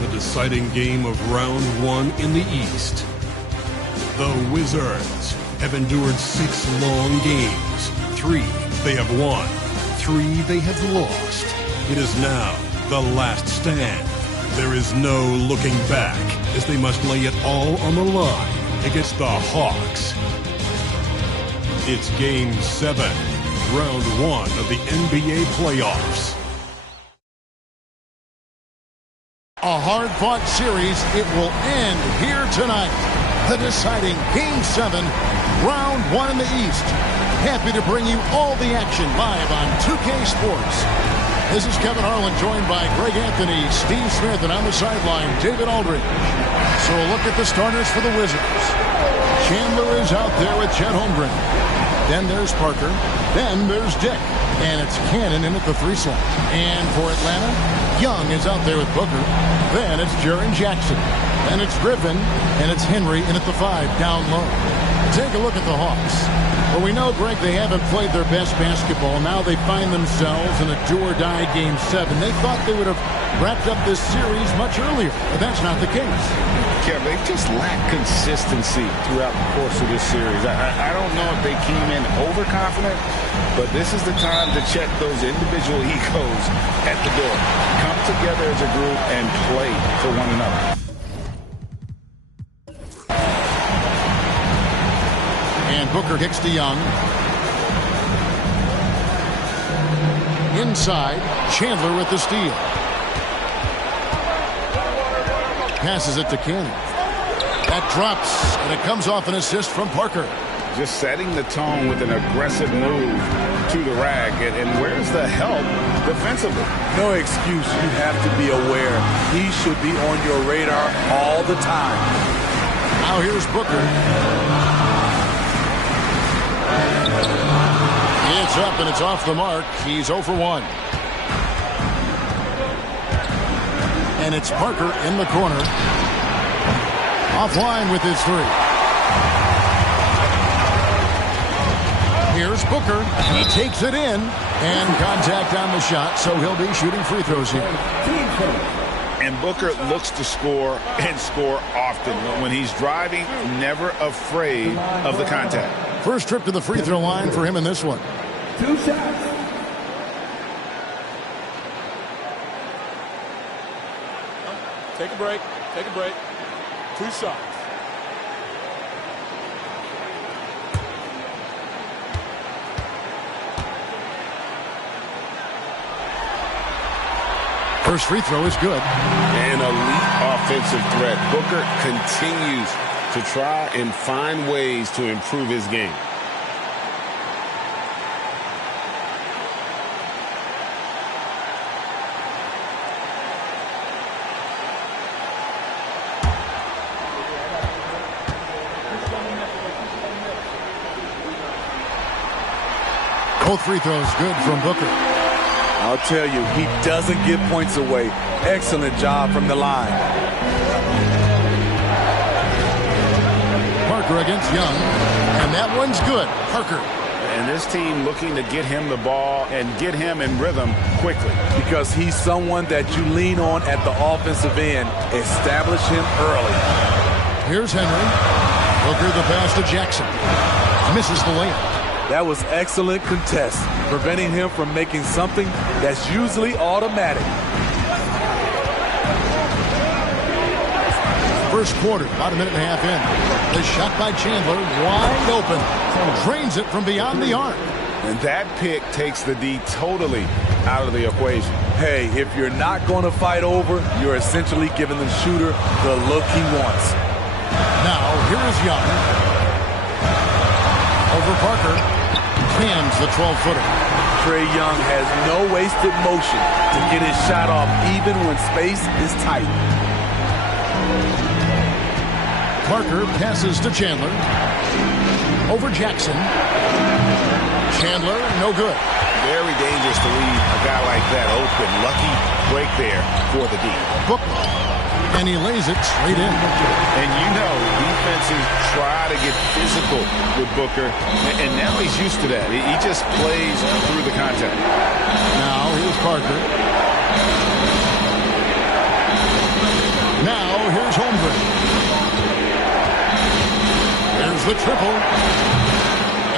The deciding game of round one in the East. The Wizards have endured 6 long games. 3 they have won. 3 they have lost. It is now the last stand. There is no looking back as they must lay it all on the line against the Hawks. It's Game 7, Round 1 of the NBA playoffs. A hard-fought series. It will end here tonight. The deciding Game 7, Round 1 in the East. Happy to bring you all the action live on 2K Sports. This is Kevin Harlan, joined by Greg Anthony, Steve Smith, and on the sideline, David Aldridge. So a look at the starters for the Wizards. Chandler is out there with Chet Holmgren. Then there's Parker. Then there's Dick. And it's Cannon in at the 3 slot. And for Atlanta, Young is out there with Booker. Then it's Jaren Jackson. Then it's Griffin. And it's Henry in at the 5 down low. Take a look at the Hawks. Well, we know, Greg, they haven't played their best basketball. Now they find themselves in a do-or-die Game 7. They thought they would have wrapped up this series much earlier, but that's not the case. Kevin, they just lack consistency throughout the course of this series. I don't know if they came in overconfident, but this is the time to check those individual egos at the door. Come together as a group and play for one another. And Booker kicks to Young. Inside, Chandler with the steal. Passes it to Cannon. That drops, and it comes off an assist from Parker. Just setting the tone with an aggressive move to the rack. And where's the help defensively? No excuse. You have to be aware. He should be on your radar all the time. Now here's Booker. It's up and it's off the mark. He's 0 for 1. And it's Parker in the corner. Offline with his 3. Here's Booker. He takes it in. And contact on the shot, so he'll be shooting free throws here. And Booker looks to score and score often. When he's driving, never afraid of the contact. First trip to the free throw line for him in this one. 2 shots. Take a break. Take a break. 2 shots. First free throw is good. An elite offensive threat. Booker continues to try and find ways to improve his game. Both free throws good from Booker. I'll tell you, he doesn't give points away. Excellent job from the line. Parker against Young. And that one's good. Parker. And this team looking to get him the ball and get him in rhythm quickly. Because he's someone that you lean on at the offensive end. Establish him early. Here's Henry. Booker the pass to Jackson. Misses the layup. That was excellent contest, preventing him from making something that's usually automatic. First quarter, about a minute and a half in. The shot by Chandler, wide open. Drains it from beyond the arc. And that pick takes the D totally out of the equation. Hey, if you're not going to fight over, you're essentially giving the shooter the look he wants. Now, here is Young. Over Parker. Cams the 12-footer. Trae Young has no wasted motion to get his shot off even when space is tight. Parker passes to Chandler. Over Jackson. Chandler, no good. very dangerous to leave a guy like that open. Lucky break there for the D. Booker. And he lays it straight in. And you know, defenses try to get physical with Booker, and now he's used to that. He just plays through the contact. Now here's Parker. Now here's Holmgren. There's the triple.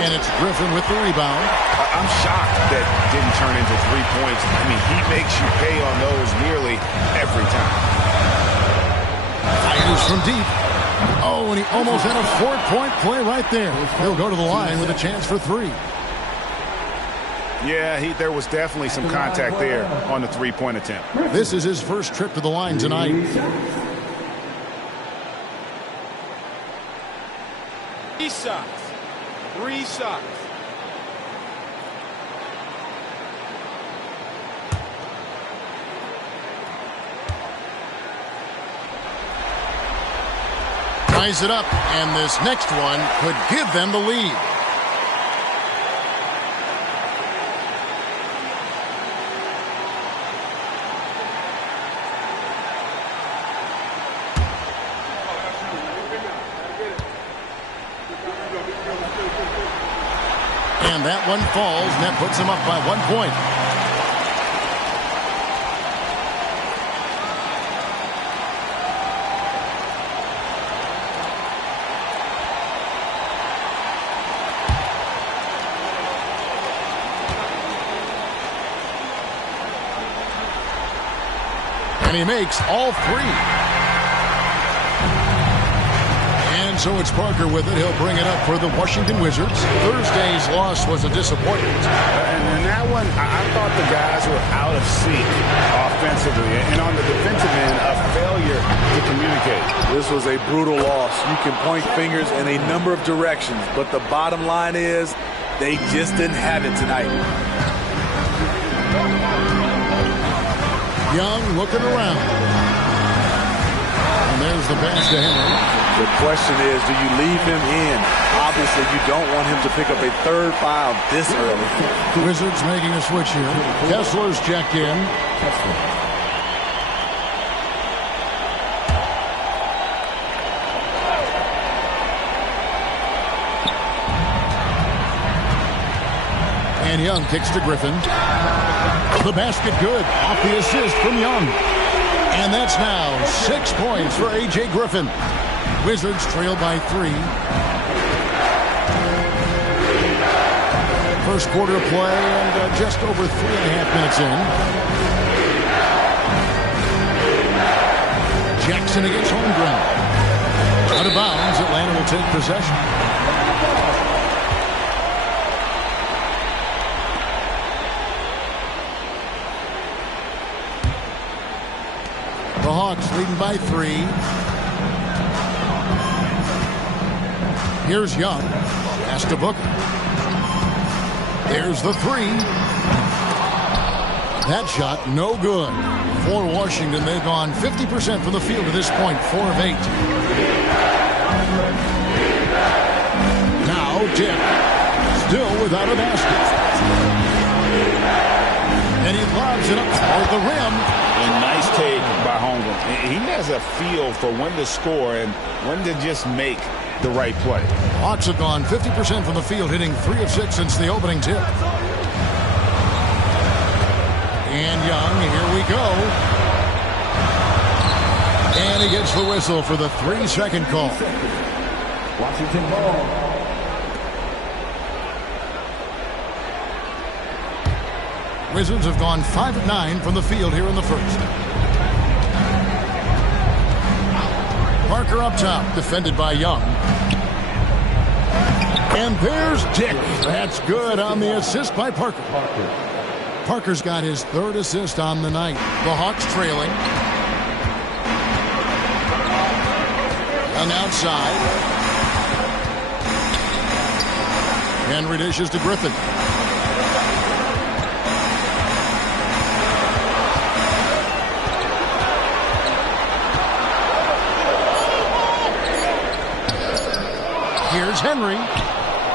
And it's Griffin with the rebound. I'm shocked that didn't turn into 3 points. I mean, he makes you pay on those nearly every time. Fires from deep. Oh, and he almost had a 4-point play right there. He'll go to the line with a chance for 3. Yeah, there was definitely some contact there on the 3-point attempt. This is his first trip to the line tonight. 3 shots. 3 shots. Ties it up, and this next one could give them the lead. And that one falls, and that puts them up by 1 point. And he makes all 3. And so it's Parker with it. He'll bring it up for the Washington Wizards. Thursday's loss was a disappointment. And that one, I thought the guys were out of sync offensively. And on the defensive end, a failure to communicate. This was a brutal loss. You can point fingers in a number of directions, but the bottom line is they just didn't have it tonight. Young looking around. And there's the pass to Henry. The question is, do you leave him in? Obviously, you don't want him to pick up a 3rd foul this early. Wizards making a switch here. Kessler's checked in. And Young kicks to Griffin. The basket good. Off the assist from Young. And that's now 6 points for A.J. Griffin. Wizards trail by 3. First quarter of play and just over 3.5 minutes in. Jackson against Holmgren. Out of bounds, Atlanta will take possession. The Hawks leading by 3. Here's Young. Pass to Booker. There's the 3. That shot no good. For Washington, they've gone 50% from the field to this point, 4 of 8. Now Dick, still without a basket. And he lobs it up toward the rim. A nice take by Holmgren. He has a feel for when to score and when to just make the right play. Hawks have gone 50% from the field, hitting 3 of 6 since the opening tip. And Young, here we go. And he gets the whistle for the 3-second call. Washington ball. Wizards have gone 5 of 9 from the field here in the first. Parker up top, defended by Young. And there's Dick. That's good on the assist by Parker. Parker's got his 3rd assist on the night. The Hawks trailing. Young outside. Henry dishes to Griffin. Here's Henry.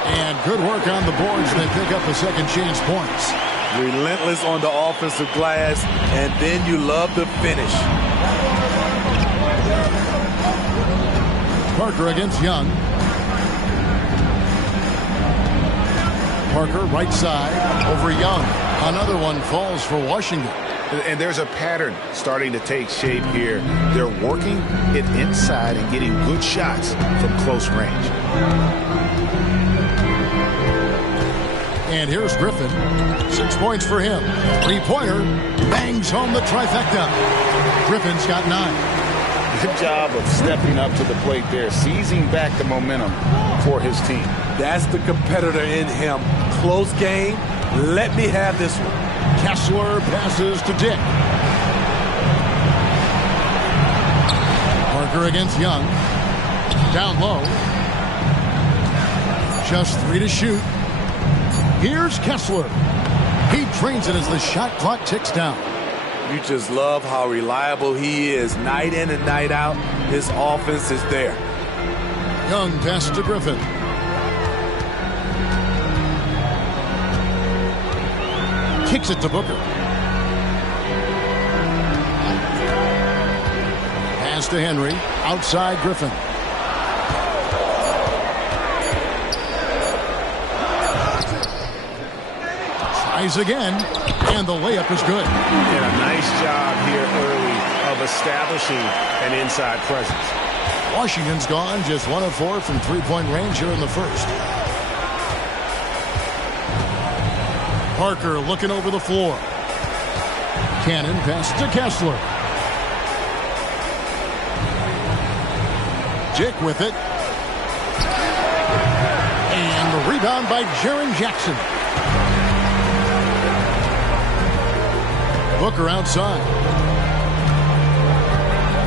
And good work on the boards. They pick up the second chance points. Relentless on the offensive glass, and then you love the finish. Parker against Young. Parker right side over Young. Another one falls for Washington. And there's a pattern starting to take shape here. They're working it inside and getting good shots from close range. And here's Griffin. 6 points for him. Three-pointer. Bangs home the trifecta. Griffin's got 9. Good job of stepping up to the plate there, seizing back the momentum for his team. That's the competitor in him. Close game. Let me have this one. Kessler passes to Dick. Parker against Young. Down low. Just 3 to shoot. Here's Kessler. He drains it as the shot clock ticks down. You just love how reliable he is. Night in and night out, his offense is there. Young passes to Griffin. Kicks it to Booker. Pass to Henry. Outside Griffin. Tries again. And the layup is good. And a nice job here early of establishing an inside presence. Washington's gone just 1 of 4 from three-point range here in the first. Parker looking over the floor. Cannon pass to Kessler. Dick with it. And the rebound by Jaren Jackson. Booker outside.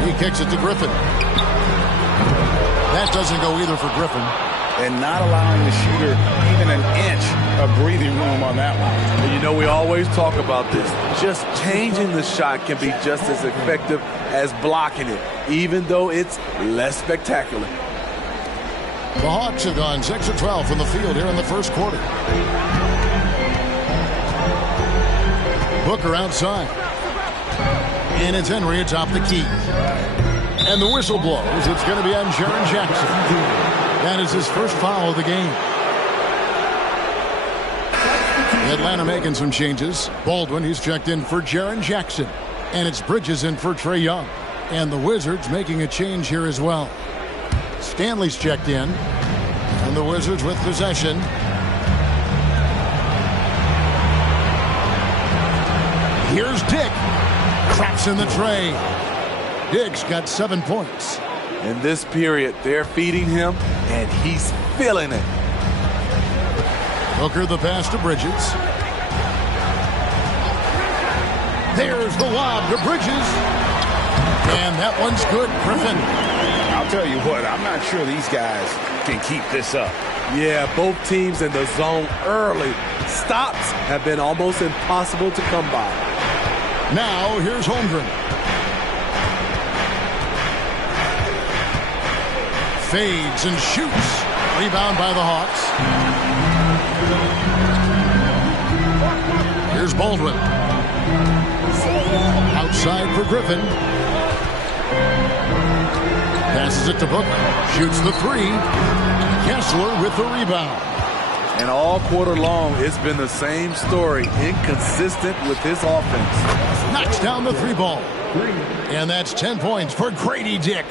He kicks it to Griffin. That doesn't go either for Griffin. And not allowing the shooter even an inch of breathing room on that one. And you know, we always talk about this. Just changing the shot can be just as effective as blocking it, even though it's less spectacular. The Hawks have gone 6 of 12 from the field here in the first quarter. Booker outside. And it's Henry atop the key. And the whistle blows. It's going to be on Jaren Jackson. That is his first foul of the game. Atlanta making some changes. Baldwin, he's checked in for Jaren Jackson. And it's Bridges in for Trae Young. And the Wizards making a change here as well. Stanley's checked in. And the Wizards with possession. Here's Dick. Traps in the tray. Dick's got 7 points. In this period, they're feeding him, and he's feeling it. Booker the pass to Bridges. There's the lob to Bridges. And that one's good, Griffin. I'll tell you what, I'm not sure these guys can keep this up. Yeah, both teams in the zone early. Stops have been almost impossible to come by. Now, here's Holmgren. Fades and shoots. Rebound by the Hawks. Here's Baldwin. Outside for Griffin. Passes it to Booker. Shoots the 3. Kessler with the rebound. And all quarter long, it's been the same story. Inconsistent with his offense. Knocks down the 3 ball. And that's 10 points for Grady Dick.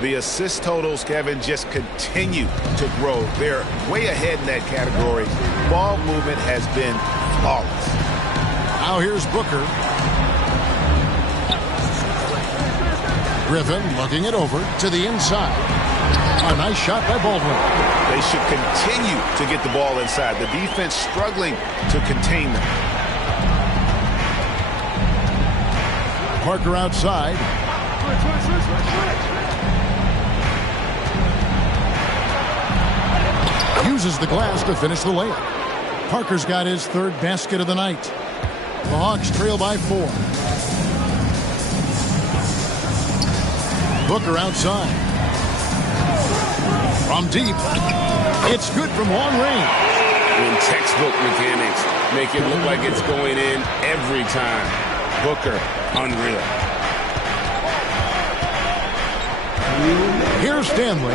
The assist totals, Kevin, just continue to grow. They're way ahead in that category. Ball movement has been flawless. Now here's Booker. Griffin looking it over to the inside. A nice shot by Baldwin. They should continue to get the ball inside. The defense struggling to contain them. Parker outside. Uses the glass to finish the layup. Parker's got his 3rd basket of the night. The Hawks trail by 4. Booker outside. From deep. It's good from long range. when textbook mechanics make it look like it's going in every time. Booker, unreal. Here's Stanley.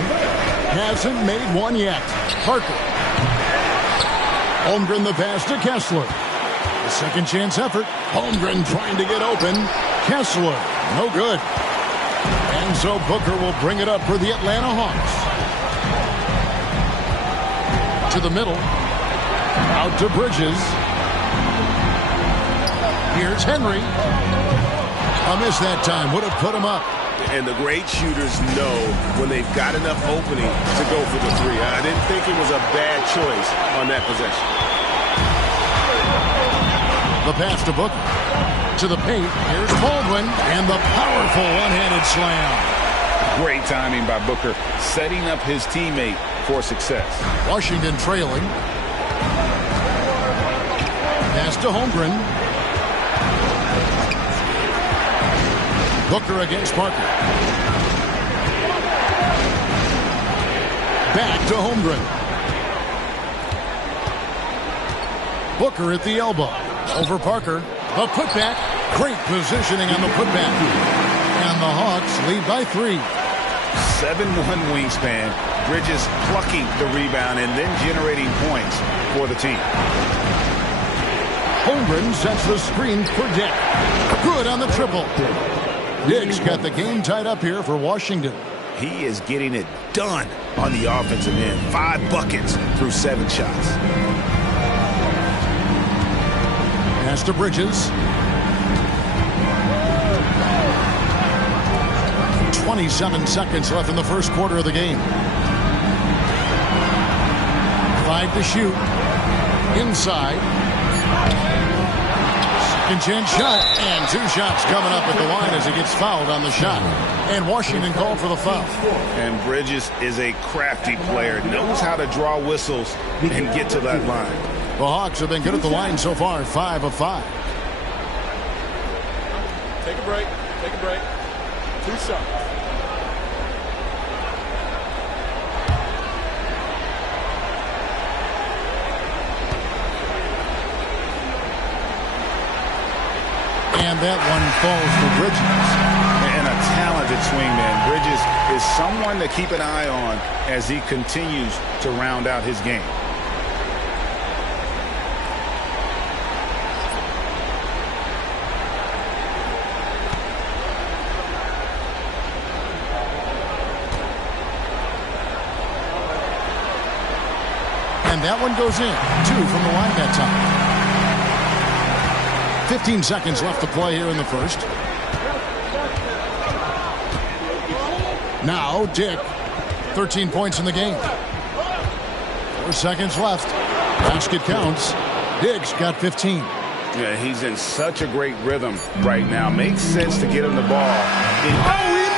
Hasn't made one yet. Parker. Holmgren the pass to Kessler. A second chance effort. Holmgren trying to get open. Kessler, no good. And so Booker will bring it up for the Atlanta Hawks. To the middle. Out to Bridges. Here's Henry. A miss that time. Would have put him up. And the great shooters know when they've got enough opening to go for the three. I didn't think it was a bad choice on that possession. The pass to Booker. To the paint. Here's Baldwin. And the powerful one-handed slam. Great timing by Booker, setting up his teammate for success. Washington trailing. Pass to Holmgren. Booker against Parker. Back to Holmgren. Booker at the elbow. Over Parker. The putback. Great positioning on the putback. And the Hawks lead by 3. 7-1 wingspan. Bridges plucking the rebound and then generating points for the team. Holmgren sets the screen for Dick. Good on the triple. Dick's got the game tied up here for Washington. He is getting it done on the offensive end. 5 buckets through 7 shots. Pass to Bridges. 27 seconds left in the first quarter of the game. 5 to shoot. Inside. Second chance shot. And 2 shots coming up at the line as he gets fouled on the shot. And Washington called for the foul. And Bridges is a crafty player. Knows how to draw whistles and get to that line. The Hawks have been good at the line so far. 5 of 5. Take a break. Take a break. 2 shots. And that one falls for Bridges. And a talented swingman. Bridges is someone to keep an eye on as he continues to round out his game. And that one goes in. 2 from the line that time. 15 seconds left to play here in the first. Now Dick. 13 points in the game. 4 seconds left. Basket counts. Dick's got 15. Yeah, he's in such a great rhythm right now. Makes sense to get him the ball. He made it!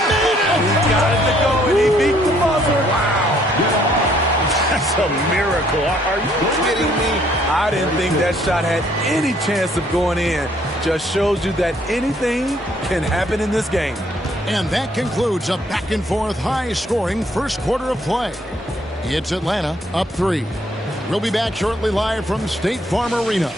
He got it to go, and he beat the buzzer. Wow. That's a miracle. Are you kidding me? I didn't think that shot had any chance of going in. Just shows you that anything can happen in this game. And that concludes a back-and-forth, high-scoring first quarter of play. It's Atlanta up 3. We'll be back shortly live from State Farm Arena.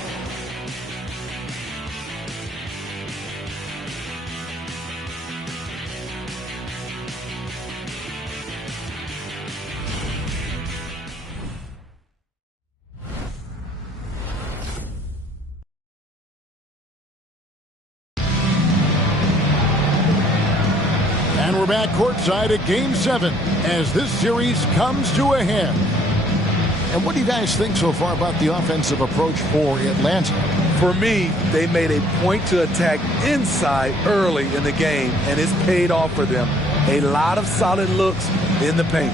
And we're back courtside at Game 7 as this series comes to a head. And what do you guys think so far about the offensive approach for Atlanta? For me, they made a point to attack inside early in the game, and it's paid off for them. A lot of solid looks in the paint.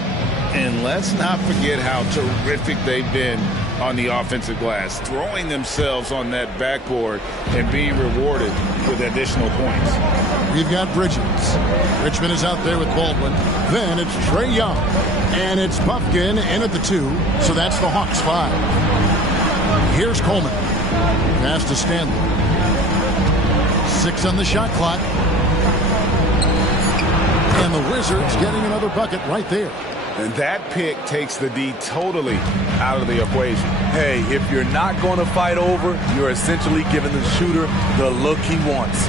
And let's not forget how terrific they've been on the offensive glass, throwing themselves on that backboard and being rewarded with additional points. We've got Bridges. Richmond is out there with Baldwin. Then it's Trae Young. And it's Puffkin in at the 2. So that's the Hawks 5. Here's Coleman. Pass to Stanley. 6 on the shot clock. And the Wizards getting another bucket right there. And that pick takes the D totally out of the equation. Hey, if you're not going to fight over, you're essentially giving the shooter the look he wants.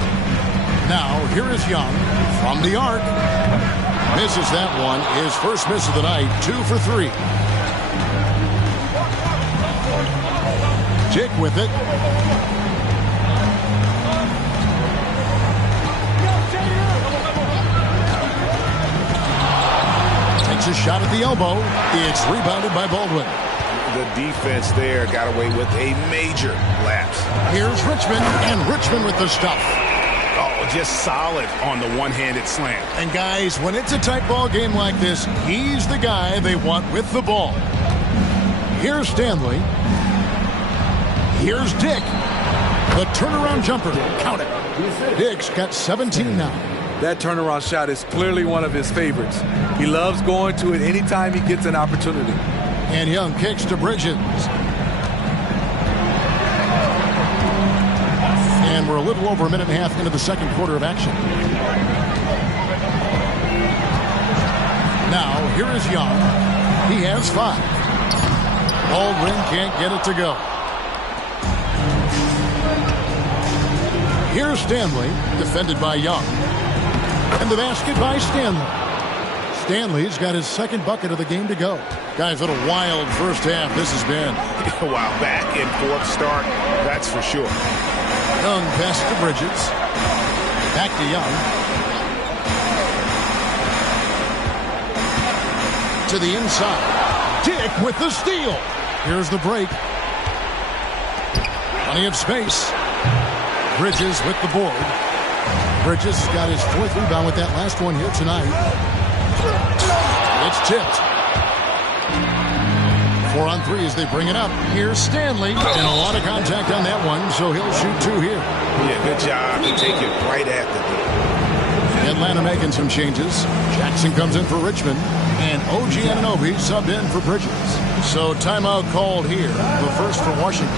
Now, here is Young from the arc. Misses that one. His first miss of the night, 2 for 3. Dick with it. Takes a shot at the elbow. It's rebounded by Baldwin. The defense there got away with a major lapse. Here's Richmond, and Richmond with the stuff. Oh, just solid on the one-handed slam. And guys, when it's a tight ball game like this, he's the guy they want with the ball. Here's Stanley. Here's Dick. The turnaround jumper. Count it. Dick's got 17 now. That turnaround shot is clearly one of his favorites. He loves going to it anytime he gets an opportunity. And Young kicks to Bridges. And we're a little over a minute and a half into the second quarter of action. Now, here is Young. He has 5. Baldwin can't get it to go. Here's Stanley, defended by Young. And the basket by Stanley. Stanley's got his second bucket of the game to go. Guys, what a wild first half this has been. Wow, back and forth start, that's for sure. Young passes to Bridges. Back to Young. To the inside. Dick with the steal. Here's the break. Plenty of space. Bridges with the board. Bridges got his 4th rebound with that last one here tonight. It's tipped. 4 on 3 as they bring it up. Here's Stanley. And a lot of contact on that one, so he'll shoot 2 here. Yeah, good job to take it right at the D. Atlanta making some changes. Jackson comes in for Richmond. And OG Anunoby subbed in for Bridges. So timeout called here. The first for Washington.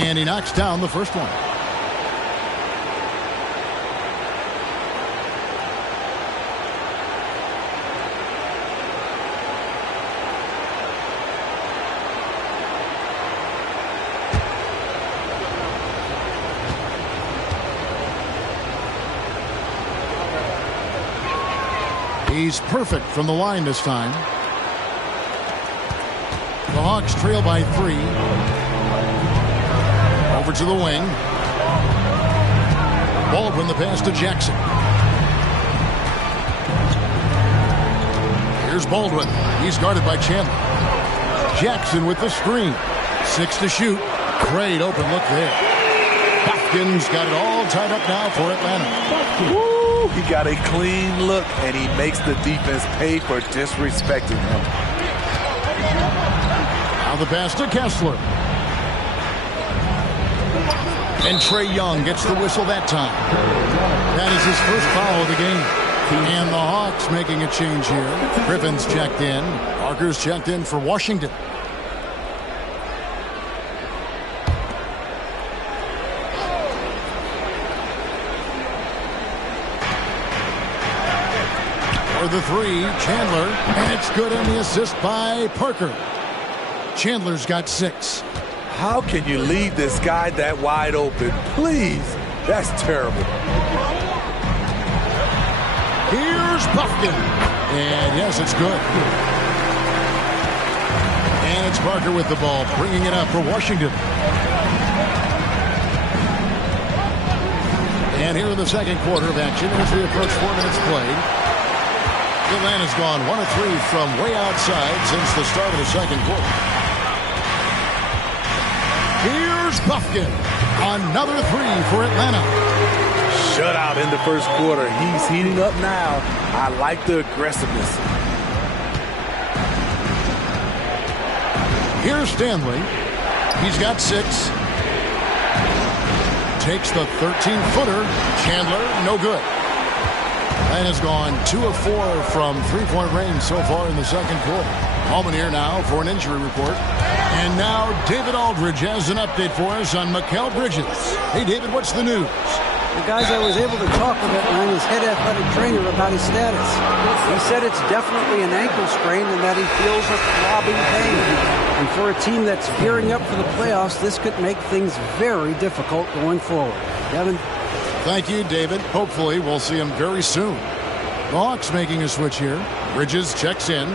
And he knocks down the first one. He's perfect from the line this time. The Hawks trail by 3. Over to the wing. Baldwin the pass to Jackson. Here's Baldwin. He's guarded by Chandler. Jackson with the screen. 6 to shoot. Great open look there. Bufkin's got it all tied up now for Atlanta. Woo! He got a clean look, and he makes the defense pay for disrespecting him. Now the pass to Kessler. And Trae Young gets the whistle that time. That is his first foul of the game. And the Hawks making a change here. Griffin's checked in. Parker's checked in for Washington. For the three, Chandler. And it's good on the assist by Parker. Chandler's got 6. How can you leave this guy that wide open? Please. That's terrible. Here's Bufkin. And yes, it's good. And it's Parker with the ball, bringing it up for Washington. And here in the second quarter of action, as we approach 4 minutes played, Atlanta's gone 1 of 3 from way outside since the start of the second quarter. Here's Bufkin. Another 3 for Atlanta. Shutout in the first quarter. He's heating up now. I like the aggressiveness. Here's Stanley. He's got 6. Takes the 13-footer. Chandler, no good. And has gone 2 of 4 from three-point range so far in the second quarter. Allman here now for an injury report. And now David Aldridge has an update for us on Mikal Bridges. Hey, David, what's the news? The guys, I was able to talk with Atlanta's head athletic trainer about his status. He said it's definitely an ankle sprain and that he feels a throbbing pain. And for a team that's gearing up for the playoffs, this could make things very difficult going forward. Devin? Thank you, David. Hopefully we'll see him very soon. The Hawks making a switch here. Bridges checks in.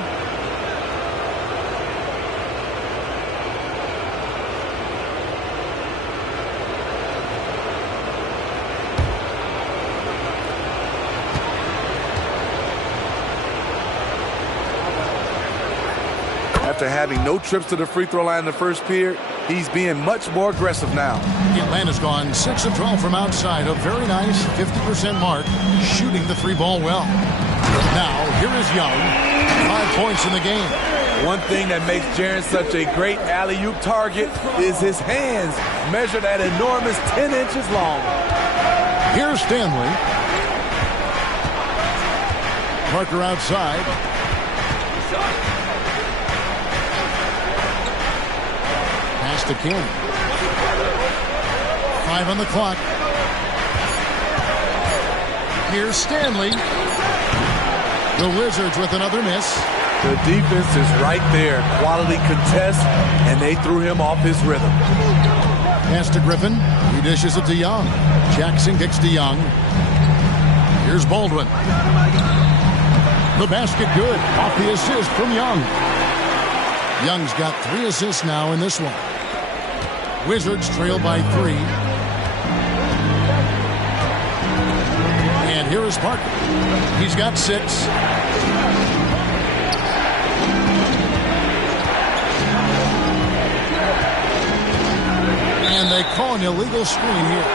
After having no trips to the free throw line in the first period, he's being much more aggressive now. Atlanta's gone 6 of 12 from outside. A very nice 50% mark, shooting the 3-ball well. Now, here is Young. 5 points in the game. One thing that makes Jaren such a great alley-oop target is his hands, measured at enormous 10 inches long. Here's Stanley. Parker outside. Pass to King. 5 on the clock. Here's Stanley. The Wizards with another miss. The defense is right there. Quality contest, and they threw him off his rhythm. Pass to Griffin. He dishes it to Young. Jackson kicks to Young. Here's Baldwin. The basket good. Off the assist from Young. Young's got 3 assists now in this one. Wizards trail by 3. And here is Parker. He's got 6. And they call an illegal screen here.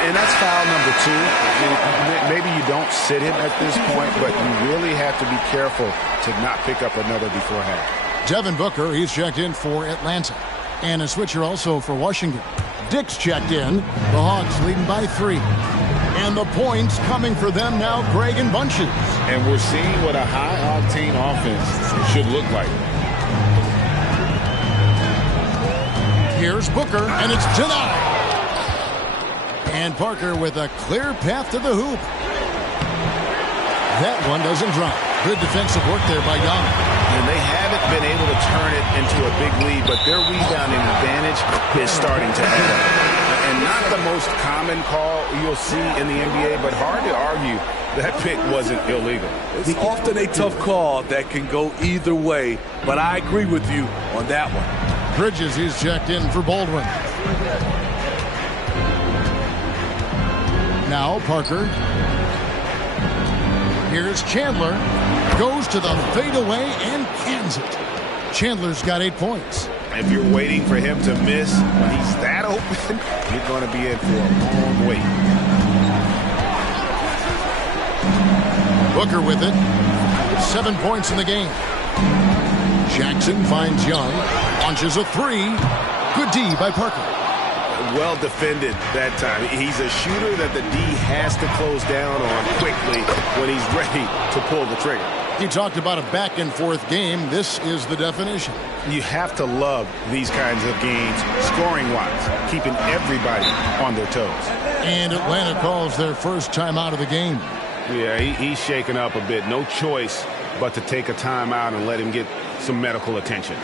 And that's foul number 2. Maybe you don't sit him at this point, but you really have to be careful to not pick up another beforehand. Devin Booker, he's checked in for Atlanta. And a switcher also for Washington. Dick's checked in. The Hawks leading by 3. And the points coming for them now, Greg in bunches. And we're seeing what a high-octane offense should look like. Here's Booker, and it's denied. And Parker with a clear path to the hoop. That one doesn't drop. Good defensive work there by Young. And they haven't been able to turn it into a big lead, but their rebounding advantage is starting to add up. And not the most common call you'll see in the NBA, but hard to argue that pick wasn't illegal. It's often a tough call that can go either way, but I agree with you on that one. Bridges is checked in for Baldwin. Now Parker. Here's Chandler. Goes to the fadeaway and cans it. Chandler's got 8 points. If you're waiting for him to miss when he's that open, you're going to be in for a long wait. Booker with it. 7 points in the game. Jackson finds Young. Launches a 3. Good D by Parker. Well defended that time. He's a shooter that the D has to close down on quickly when he's ready to pull the trigger. He talked about a back-and-forth game. This is the definition. You have to love these kinds of games, scoring-wise, keeping everybody on their toes. And Atlanta calls their first time out of the game. Yeah, he's shaken up a bit. No choice but to take a timeout and let him get some medical attention.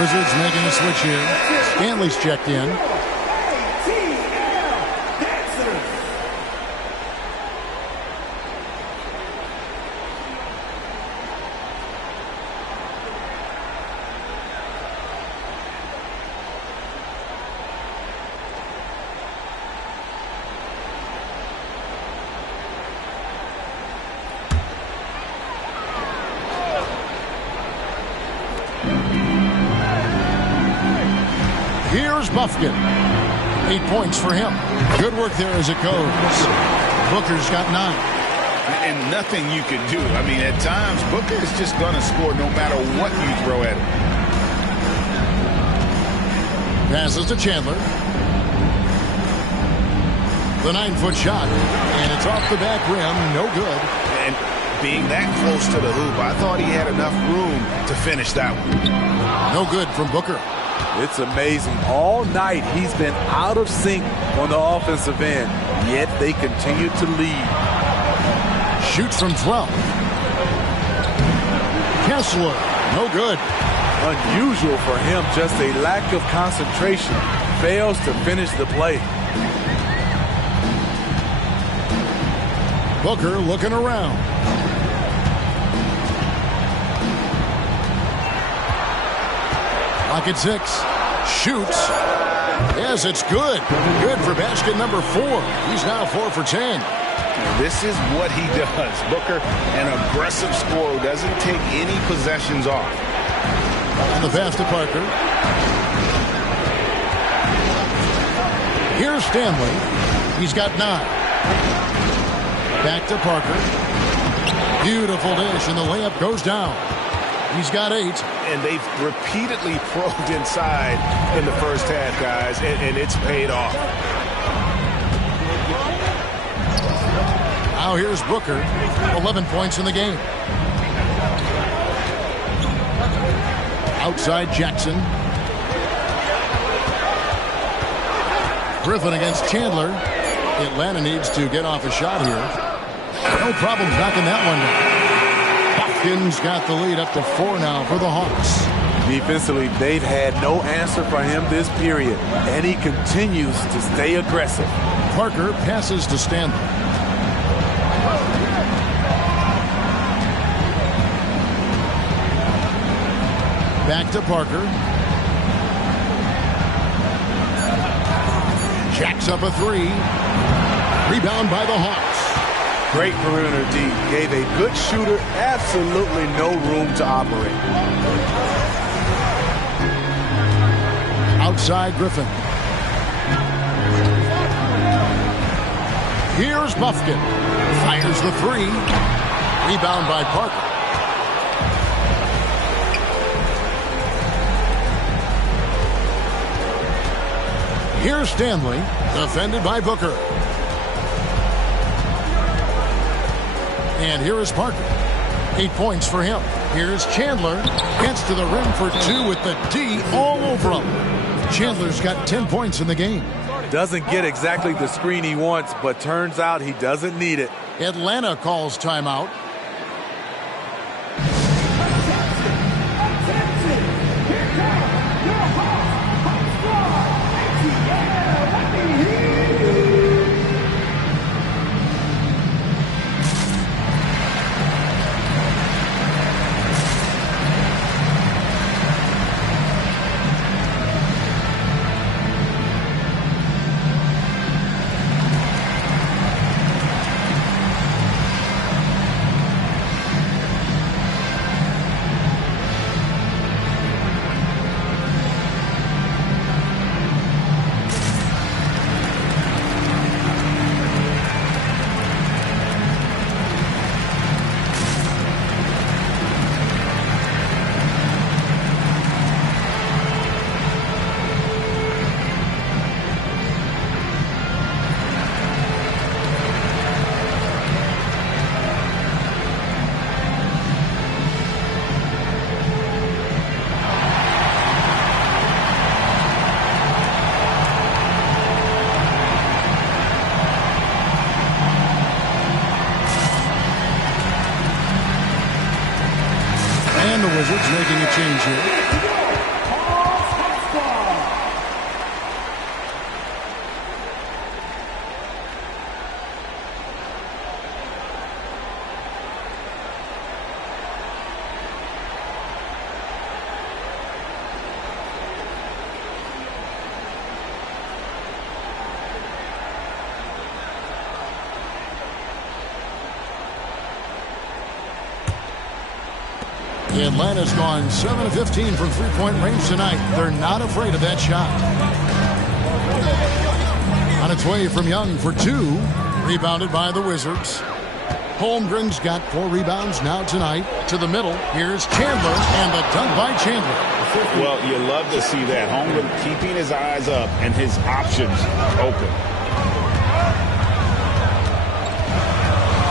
Wizards making a switch here. Stanley's checked in. Here's Buffkin. 8 points for him. Good work there as it goes. Booker's got 9. And nothing you can do. I mean, at times, Booker is just going to score no matter what you throw at him. Passes to Chandler. The 9-foot shot. And it's off the back rim. No good. And being that close to the hoop, I thought he had enough room to finish that one. No good from Booker. It's amazing. All night he's been out of sync on the offensive end, yet they continue to lead. Shoots from 12. Kessler, no good. Unusual for him, just a lack of concentration. Fails to finish the play. Booker looking around. Clock at 6. Shoots. Yes, it's good. Good for basket number 4. He's now 4 for 10. This is what he does. Booker, an aggressive scorer, doesn't take any possessions off. On the pass to Parker. Here's Stanley. He's got 9. Back to Parker. Beautiful dish, and the layup goes down. He's got 8. And they've repeatedly probed inside in the first half, guys, and it's paid off. Now here's Booker. 11 points in the game. Outside Jackson. Griffin against Chandler. Atlanta needs to get off a shot here. No problems knocking that one down. Buffkin's got the lead up to 4 now for the Hawks. Defensively, they've had no answer for him this period, and he continues to stay aggressive. Parker passes to Stanley. Back to Parker. Jacks up a three. Rebound by the Hawks. Great perimeter D. Gave a good shooter absolutely no room to operate. Outside Griffin. Here's Bufkin. Fires the three. Rebound by Parker. Here's Stanley. Defended by Booker. And here is Parker. 8 points for him. Here's Chandler. Gets to the rim for two with the D all over him. Chandler's got 10 points in the game. Doesn't get exactly the screen he wants, but turns out he doesn't need it. Atlanta calls timeout. And the Wizards making a change here. Atlanta's gone 7 of 15 from three-point range tonight. They're not afraid of that shot. On its way from Young for two. Rebounded by the Wizards. Holmgren's got 4 rebounds now tonight. To the middle. Here's Chandler, and the dunk by Chandler. Well, you love to see that. Holmgren keeping his eyes up and his options open.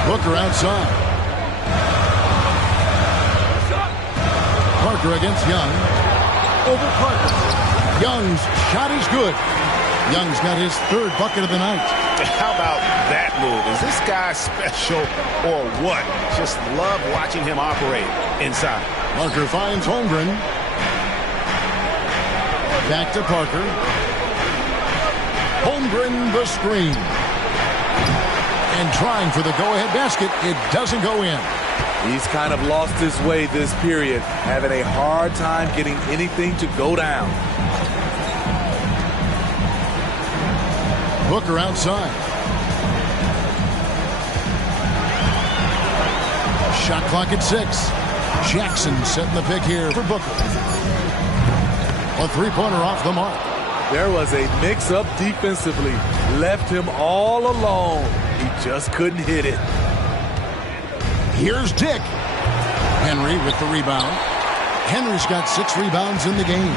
Booker outside. Parker against Young. Over Parker. Young's shot is good. Young's got his 3rd bucket of the night. How about that move? Is this guy special or what? Just love watching him operate inside. Parker finds Holmgren. Back to Parker. Holmgren the screen. And trying for the go-ahead basket. It doesn't go in. He's kind of lost his way this period, having a hard time getting anything to go down. Booker outside. Shot clock at 6. Jackson setting the pick here for Booker. A three-pointer off the mark. There was a mix-up defensively. Left him all alone. He just couldn't hit it. Here's Dick. Henry with the rebound. Henry's got 6 rebounds in the game.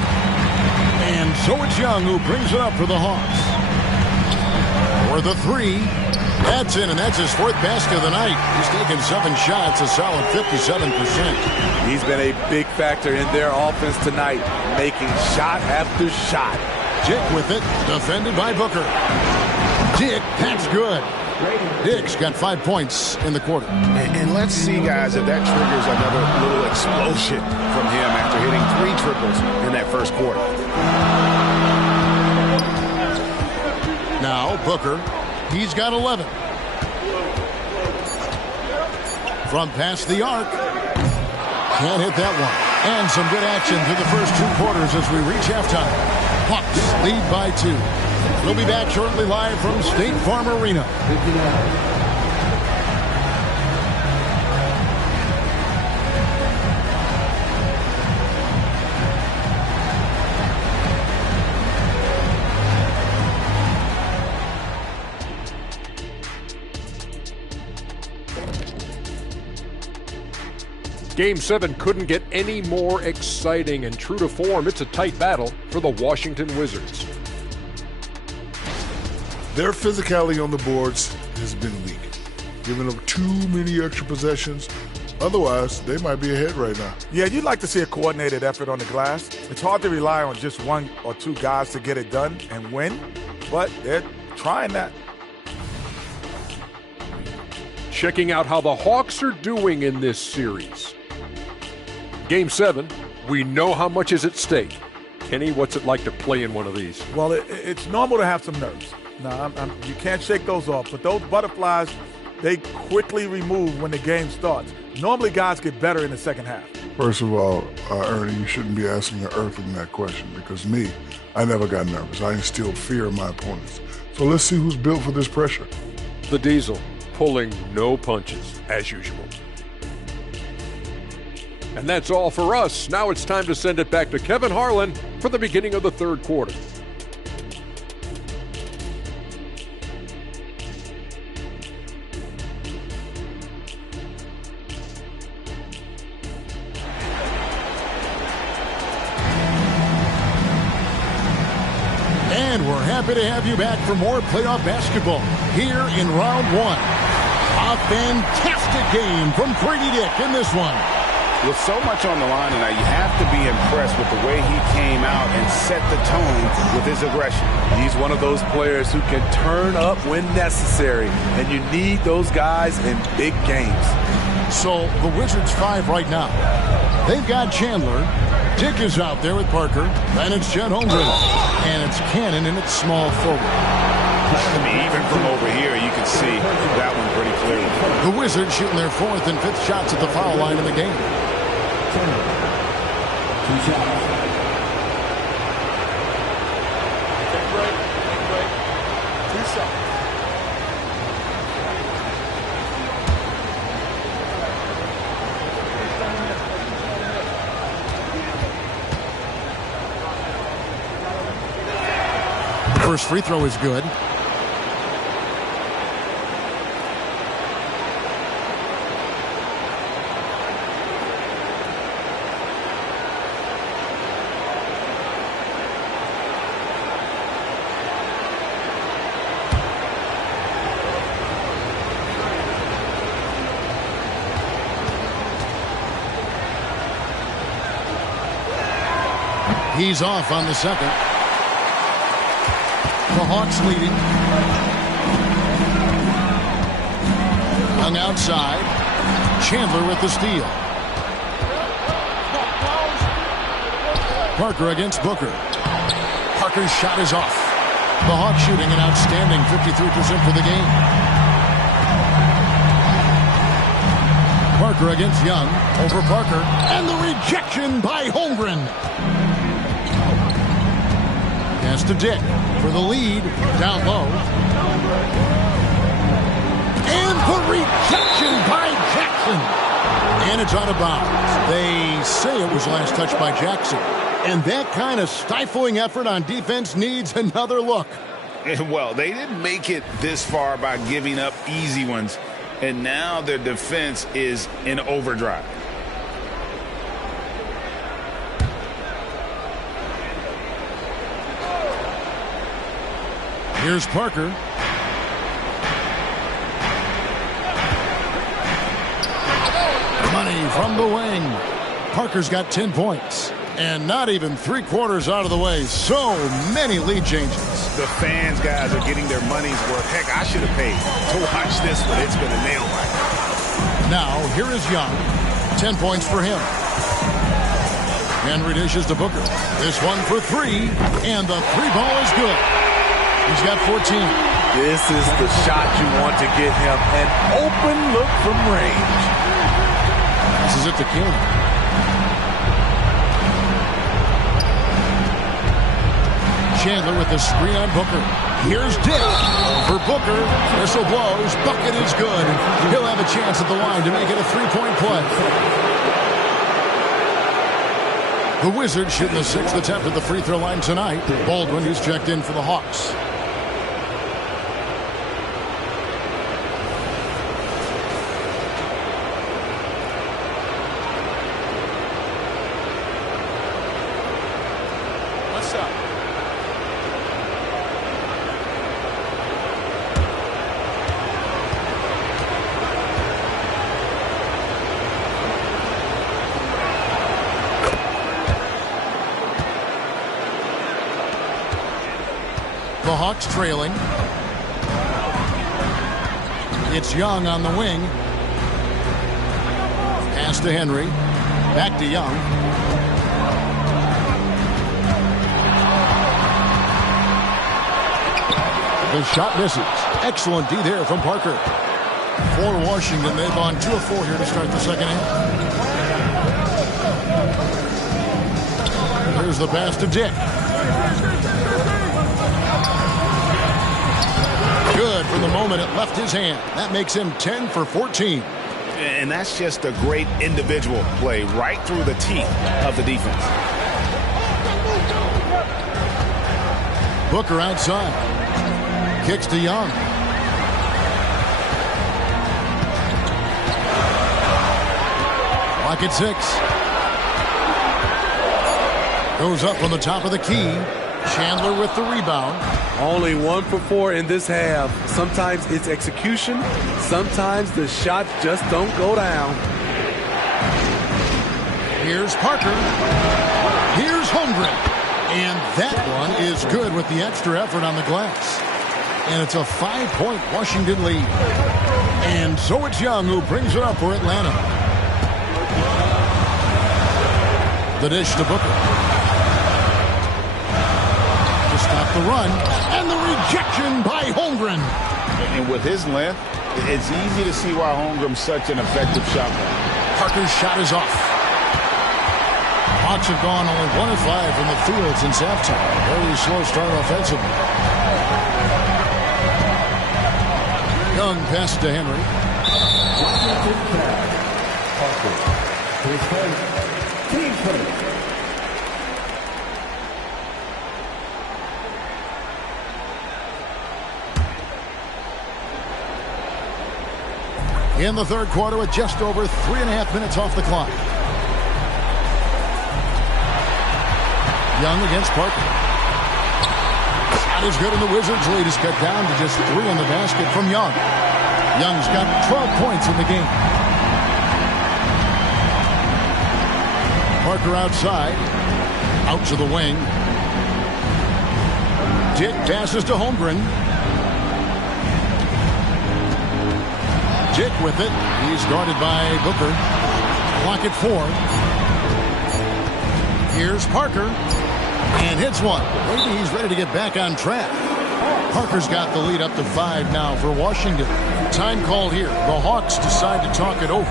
And so it's Young who brings it up for the Hawks. For the 3. That's in, and that's his 4th basket of the night. He's taken 7 shots, a solid 57%. He's been a big factor in their offense tonight, making shot after shot. Dick with it, defended by Booker. Dick, that's good. Dick's got 5 points in the quarter. And let's see, guys, if that triggers another little explosion from him after hitting 3 triples in that first quarter. Now, Booker, he's got 11. From past the arc. Can't hit that one. And some good action through the first 2 quarters as we reach halftime. Hawks lead by 2. We'll be back shortly live from State Farm Arena. 59. Game 7 couldn't get any more exciting, and true to form, it's a tight battle for the Washington Wizards. Their physicality on the boards has been weak, giving up too many extra possessions. Otherwise, they might be ahead right now. Yeah, you'd like to see a coordinated effort on the glass. It's hard to rely on just one or two guys to get it done and win, but they're trying that. Checking out how the Hawks are doing in this series. Game 7, we know how much is at stake. Kenny, what's it like to play in one of these? Well, it's normal to have some nerves. Now, you can't shake those off, but those butterflies, they quickly remove when the game starts. Normally, guys get better in the second half. First of all, Ernie, you shouldn't be asking the Earthling that question, because me, I never got nervous. I instilled fear in my opponents. So let's see who's built for this pressure. The Diesel pulling no punches, as usual. And that's all for us. Now it's time to send it back to Kevin Harlan for the beginning of the third quarter. And we're happy to have you back for more playoff basketball here in round 1. A fantastic game from Grady Dick in this one. With so much on the line tonight, you have to be impressed with the way he came out and set the tone with his aggression. He's one of those players who can turn up when necessary, and you need those guys in big games. So the Wizards 5 right now. They've got Chandler. Dick is out there with Parker. Then it's Chet Holmgren. And it's Cannon in its small forward. I mean, even from over here, you can see that one pretty clearly. The Wizards shooting their 4th and 5th shots at the foul line in the game. 2 shots. Take a break. 2 shots. First free throw is good. He's off on the second. The Hawks leading. Hung outside. Chandler with the steal. Parker against Booker. Parker's shot is off. The Hawks shooting an outstanding 53% for the game. Parker against Young. Over Parker. And the rejection by Holmgren. Pass to Dick for the lead. Down low. And the rejection by Jackson. And it's out of bounds. They say it was last touched by Jackson. And that kind of stifling effort on defense needs another look. Well, they didn't make it this far by giving up easy ones. And now their defense is in overdrive. Here's Parker. Money from the wing. Parker's got 10 points. And not even 3/4 out of the way. So many lead changes. The fans, guys, are getting their money's worth. Heck, I should have paid to watch this one. It's been a nail biter. Now, here is Young. 10 points for him. Henry dishes to Booker. This one for 3. And the 3 ball is good. He's got 14. This is the shot you want to get him. An open look from range. This is it to King. Chandler with the screen on Booker. Here's Dick for Booker. Whistle blows. Bucket is good. He'll have a chance at the line to make it a three-point play. The Wizards shooting the sixth attempt at the free throw line tonight. Baldwin, who's checked in for the Hawks. The Hawks trailing. It's Young on the wing. Pass to Henry. Back to Young. The shot misses. Excellent D there from Parker. For Washington, they've gone 2 of 4 here to start the second half. Here's the pass to Dick. Good from the moment it left his hand. That makes him 10 for 14. And that's just a great individual play right through the teeth of the defense. Booker outside. Kicks to Young. Clock at 6. Goes up on the top of the key. Chandler with the rebound. Only 1 for 4 in this half. Sometimes it's execution. Sometimes the shots just don't go down. Here's Parker. Here's Holmgren. And that one is good with the extra effort on the glass. And it's a 5-point Washington lead. And so it's Young who brings it up for Atlanta. The dish to Booker. Stop the run, and the rejection by Holmgren. And with his length, it's easy to see why Holmgren's such an effective shot blocker. Parker's shot is off. Hawks have gone only 1 of 5 from the field since halftime. Very slow start offensively. Young pass to Henry. Team play. In the third quarter with just over 3.5 minutes off the clock. Young against Parker. Shot is good, and the Wizards' lead is cut down to just 3 in the basket from Young. Young's got 12 points in the game. Parker outside. Out to the wing. Dick passes to Holmgren. Dick with it. He's guarded by Booker. Clock at 4. Here's Parker. And hits one. Maybe he's ready to get back on track. Parker's got the lead up to 5 now for Washington. Time called here. The Hawks decide to talk it over.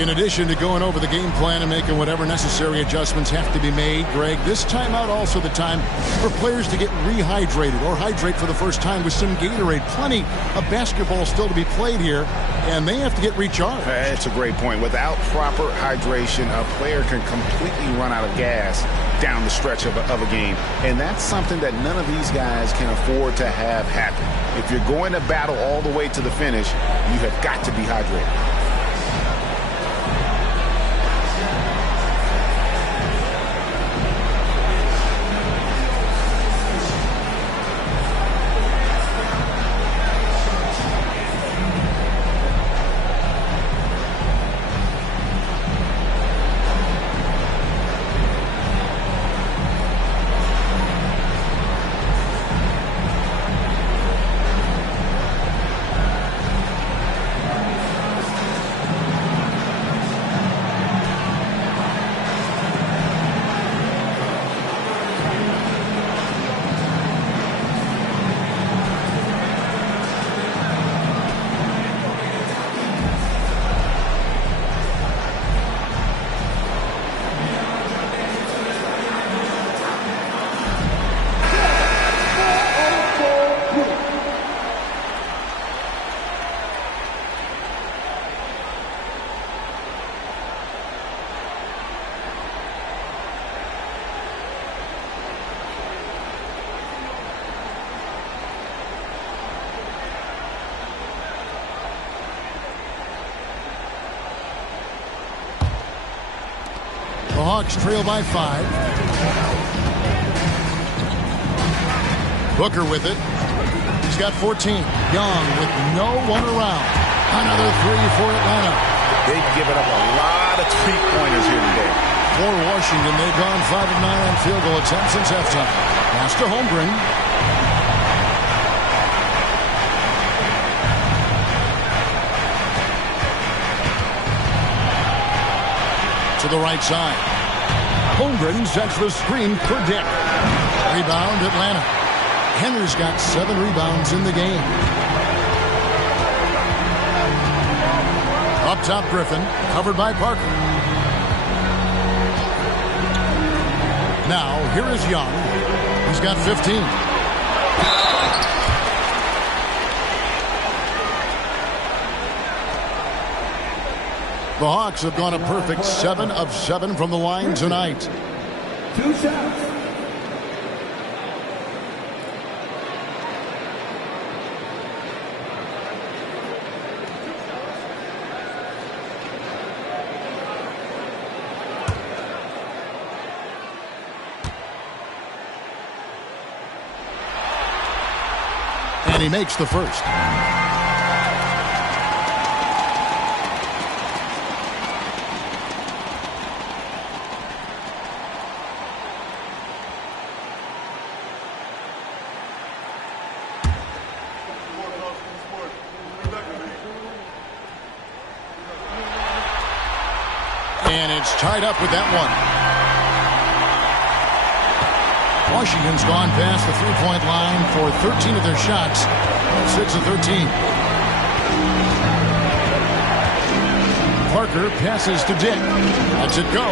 In addition to going over the game plan and making whatever necessary adjustments have to be made, Greg, this timeout also the time for players to get rehydrated or hydrate for the first time with some Gatorade. Plenty of basketball still to be played here, and they have to get recharged. That's a great point. Without proper hydration, a player can completely run out of gas down the stretch of a game. And that's something that none of these guys can afford to have happen. If you're going to battle all the way to the finish, you have got to be hydrated. The Hawks trail by 5. Booker with it. He's got 14. Young with no one around. Another 3 for Atlanta. They've given up a lot of three-pointers here today. For Washington, they've gone 5 of 9 on field goal attempts since halftime. Pass to Holmgren. To the right side. Holmgren sets the screen for Dick. Rebound, Atlanta. Henry's got 7 rebounds in the game. Up top, Griffin, covered by Parker. Now, here is Young. He's got 15. The Hawks have gone a perfect 7 of 7 from the line tonight. 2 shots. And he makes the first. And it's tied up with that one. Washington's gone past the three-point line for 13 of their shots. 6 of 13. Parker passes to Dick. Lets it go.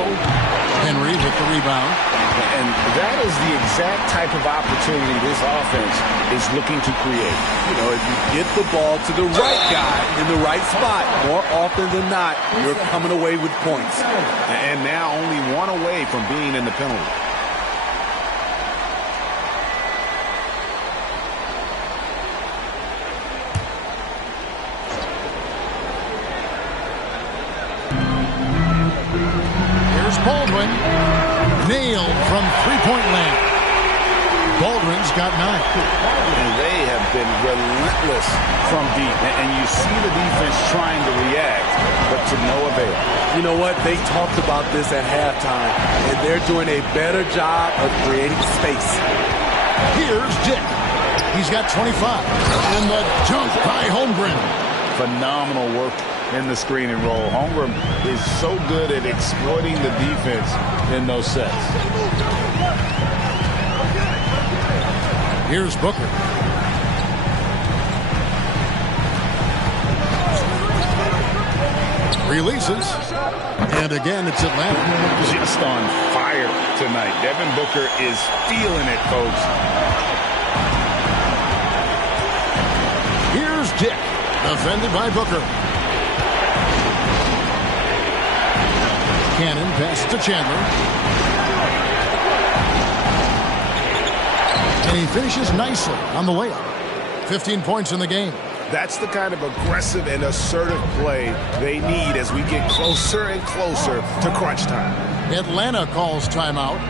Henry with the rebound. And that is the exact type of opportunity this offense is looking to create. You know, if you get the ball to the right guy in the right spot, more often than not, you're coming away with points. And now only one away from being in the penalty. Here's Baldwin. Nailed from three-point land. Baldwin's got 9. And they have been relentless from deep. And you see the defense trying to react, but to no avail. You know what? They talked about this at halftime, and they're doing a better job of creating space. Here's Dick. He's got 25. And the dunk by Holmgren. Phenomenal work in the screen and roll. Holmgren is so good at exploiting the defense in those sets. Here's Booker. Releases. And again, it's Atlanta. Just on fire tonight. Devin Booker is feeling it, folks. Here's Dick. Defended by Booker. Cannon passes to Chandler. And he finishes nicely on the layup. 15 points in the game. That's the kind of aggressive and assertive play they need as we get closer and closer to crunch time. Atlanta calls timeout.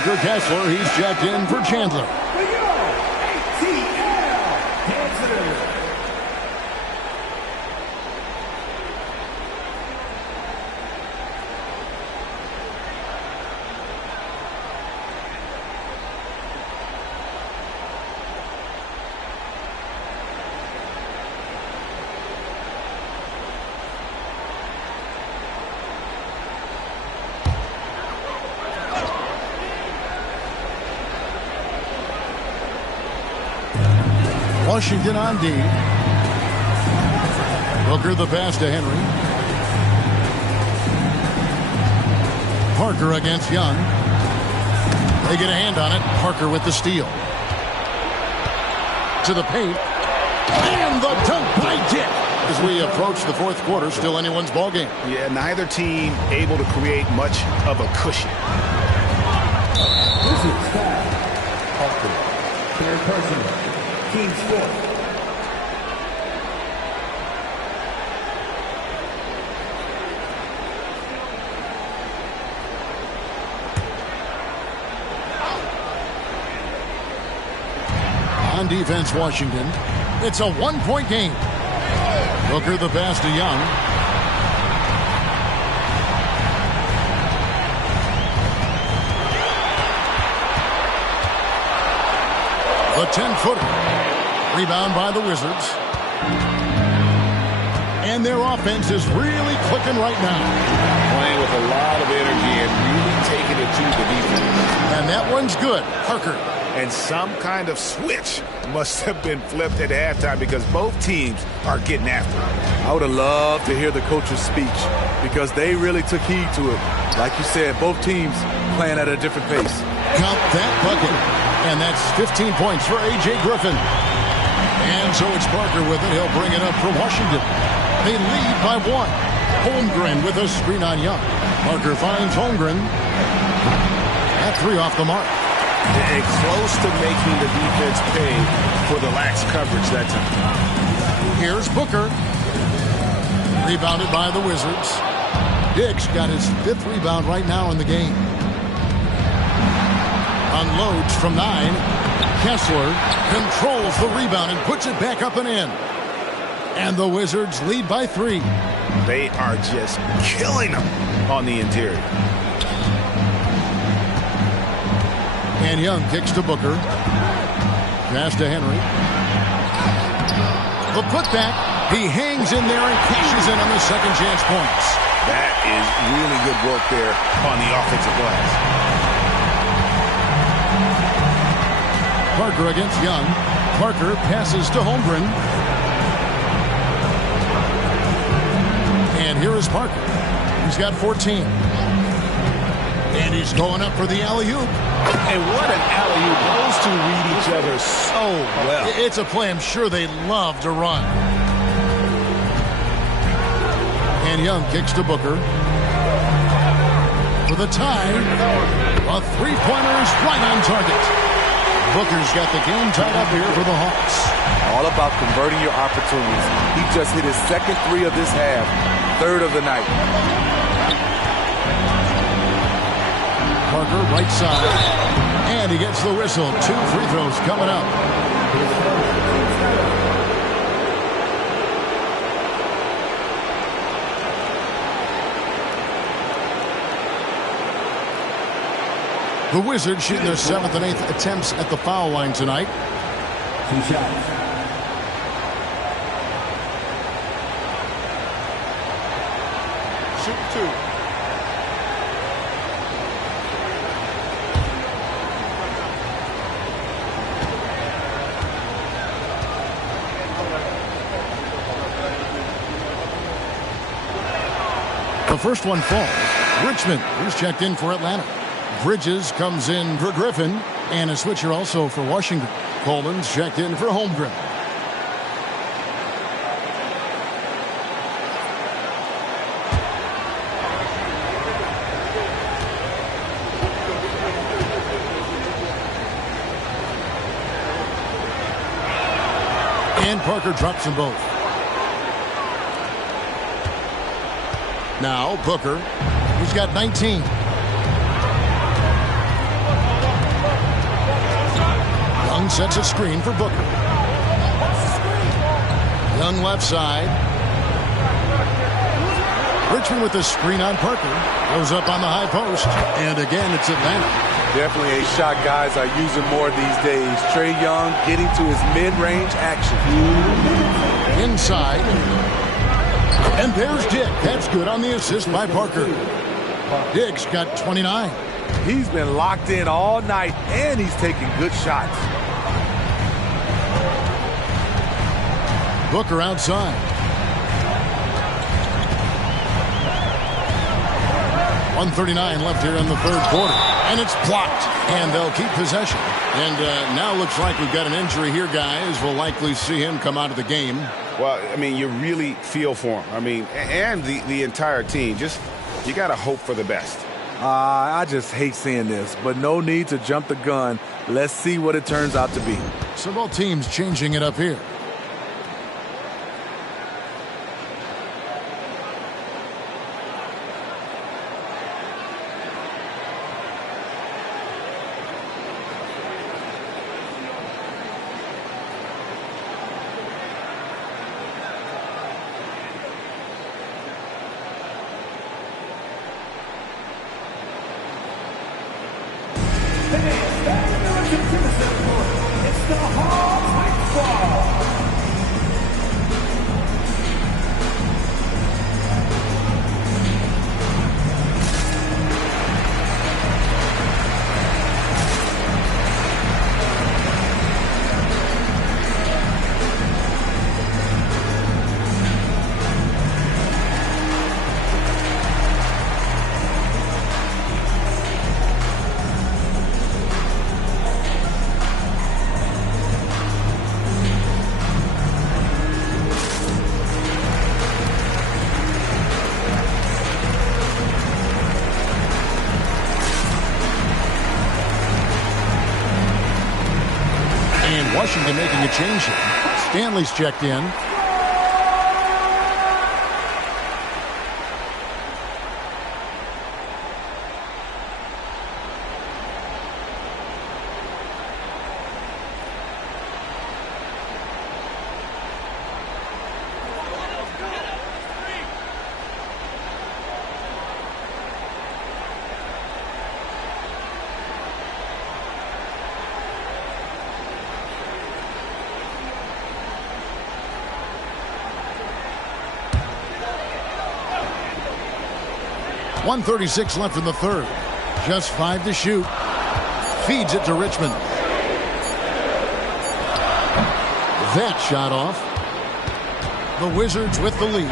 Walker Kessler, he's checked in for Chandler. Washington on D. Booker the pass to Henry. Parker against Young. They get a hand on it. Parker with the steal. To the paint. And the dunk by Dick. As we approach the fourth quarter, still anyone's ball game. Yeah, neither team able to create much of a cushion. This is Parker. Third person. Team sport. On defense, Washington. It's a one-point game. Booker the pass to Young. The 10-footer. Rebound by the Wizards. And their offense is really clicking right now. Playing with a lot of energy and really taking it to the defense. And that one's good. Parker. And some kind of switch must have been flipped at halftime because both teams are getting after it. I would have loved to hear the coach's speech because they really took heed to it. Like you said, both teams playing at a different pace. Count that bucket. And that's 15 points for A.J. Griffin. And so it's Parker with it. He'll bring it up for Washington. They lead by one. Holmgren with a screen on Young. Parker finds Holmgren. That three off the mark. And close to making the defense pay for the lax coverage that time. Here's Booker. Rebounded by the Wizards. Dix got his 5th rebound right now in the game. Unloads from 9. Kessler controls the rebound and puts it back up and in. And the Wizards lead by 3. They are just killing them on the interior. And Young kicks to Booker. Pass to Henry. The putback. He hangs in there and cashes in on the second chance points. That is really good work there on the offensive glass. Parker against Young. Parker passes to Holmgren. And here is Parker. He's got 14. And he's going up for the alley-oop. And what an alley-oop. Those two read each other so well. It's a play I'm sure they love to run. And Young kicks to Booker. For the tie. A three-pointer is right on target. Booker's got the game tied up here for the Hawks. All about converting your opportunities. He just hit his second 3 of this half, 3rd of the night. Parker right side. And he gets the whistle. 2 free throws coming up. The Wizards shooting their 7th and 8th attempts at the foul line tonight. 2 shots. Shoot 2. The first one falls. Richmond, who's checked in for Atlanta. Bridges comes in for Griffin, and a switcher also for Washington. Coleman's checked in for Holmgren. And Parker drops them both. Now Booker, who's got 19. Young sets a screen for Booker. Young left side. Richmond with the screen on Parker. Goes up on the high post. And again, it's Atlanta. Definitely a shot guys are using more these days. Trae Young getting to his mid-range action. Inside. And there's Dick. That's good on the assist by Parker. Dick's got 29. He's been locked in all night, and he's taking good shots. Booker outside. 1:39 left here in the third quarter. And it's blocked. And they'll keep possession. And now looks like we've got an injury here, guys. We'll likely see him come out of the game. Well, I mean, you really feel for him. I mean, and the entire team. Just, you got to hope for the best. I just hate seeing this, but no need to jump the gun. Let's see what it turns out to be. So both teams changing it up here. It's the Hawks Ball. Washington making a change here. Stanley's checked in. .136 left in the third. Just 5 to shoot. Feeds it to Richmond. That shot off. The Wizards with the lead.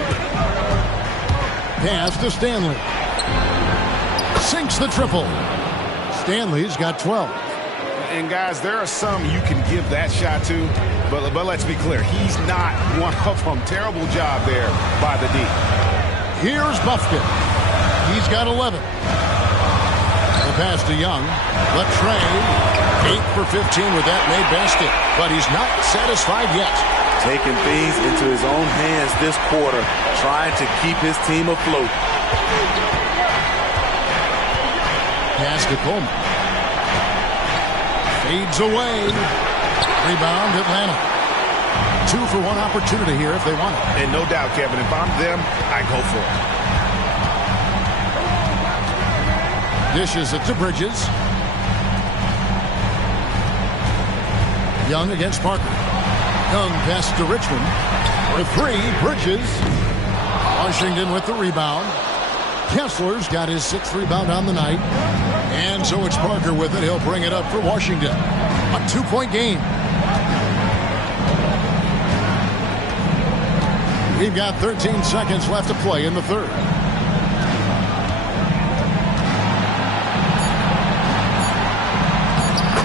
Pass to Stanley. Sinks the triple. Stanley's got 12. And guys, there are some you can give that shot to, but let's be clear, he's not one of them. Terrible job there by the D. Here's Bufkin. He's got 11. The pass to Young. Latrey, 8 for 15 with that made basket. But he's not satisfied yet. Taking things into his own hands this quarter, trying to keep his team afloat. Pass to Coleman. Fades away. Rebound Atlanta. 2 for 1 opportunity here if they want it. And no doubt, Kevin, if I'm them, I go for it. Dishes it to Bridges. Young against Parker. Young pass to Richmond. For 3, Bridges. Washington with the rebound. Kessler's got his 6th rebound on the night. And so it's Parker with it. He'll bring it up for Washington. A 2-point game. We've got 13 seconds left to play in the third.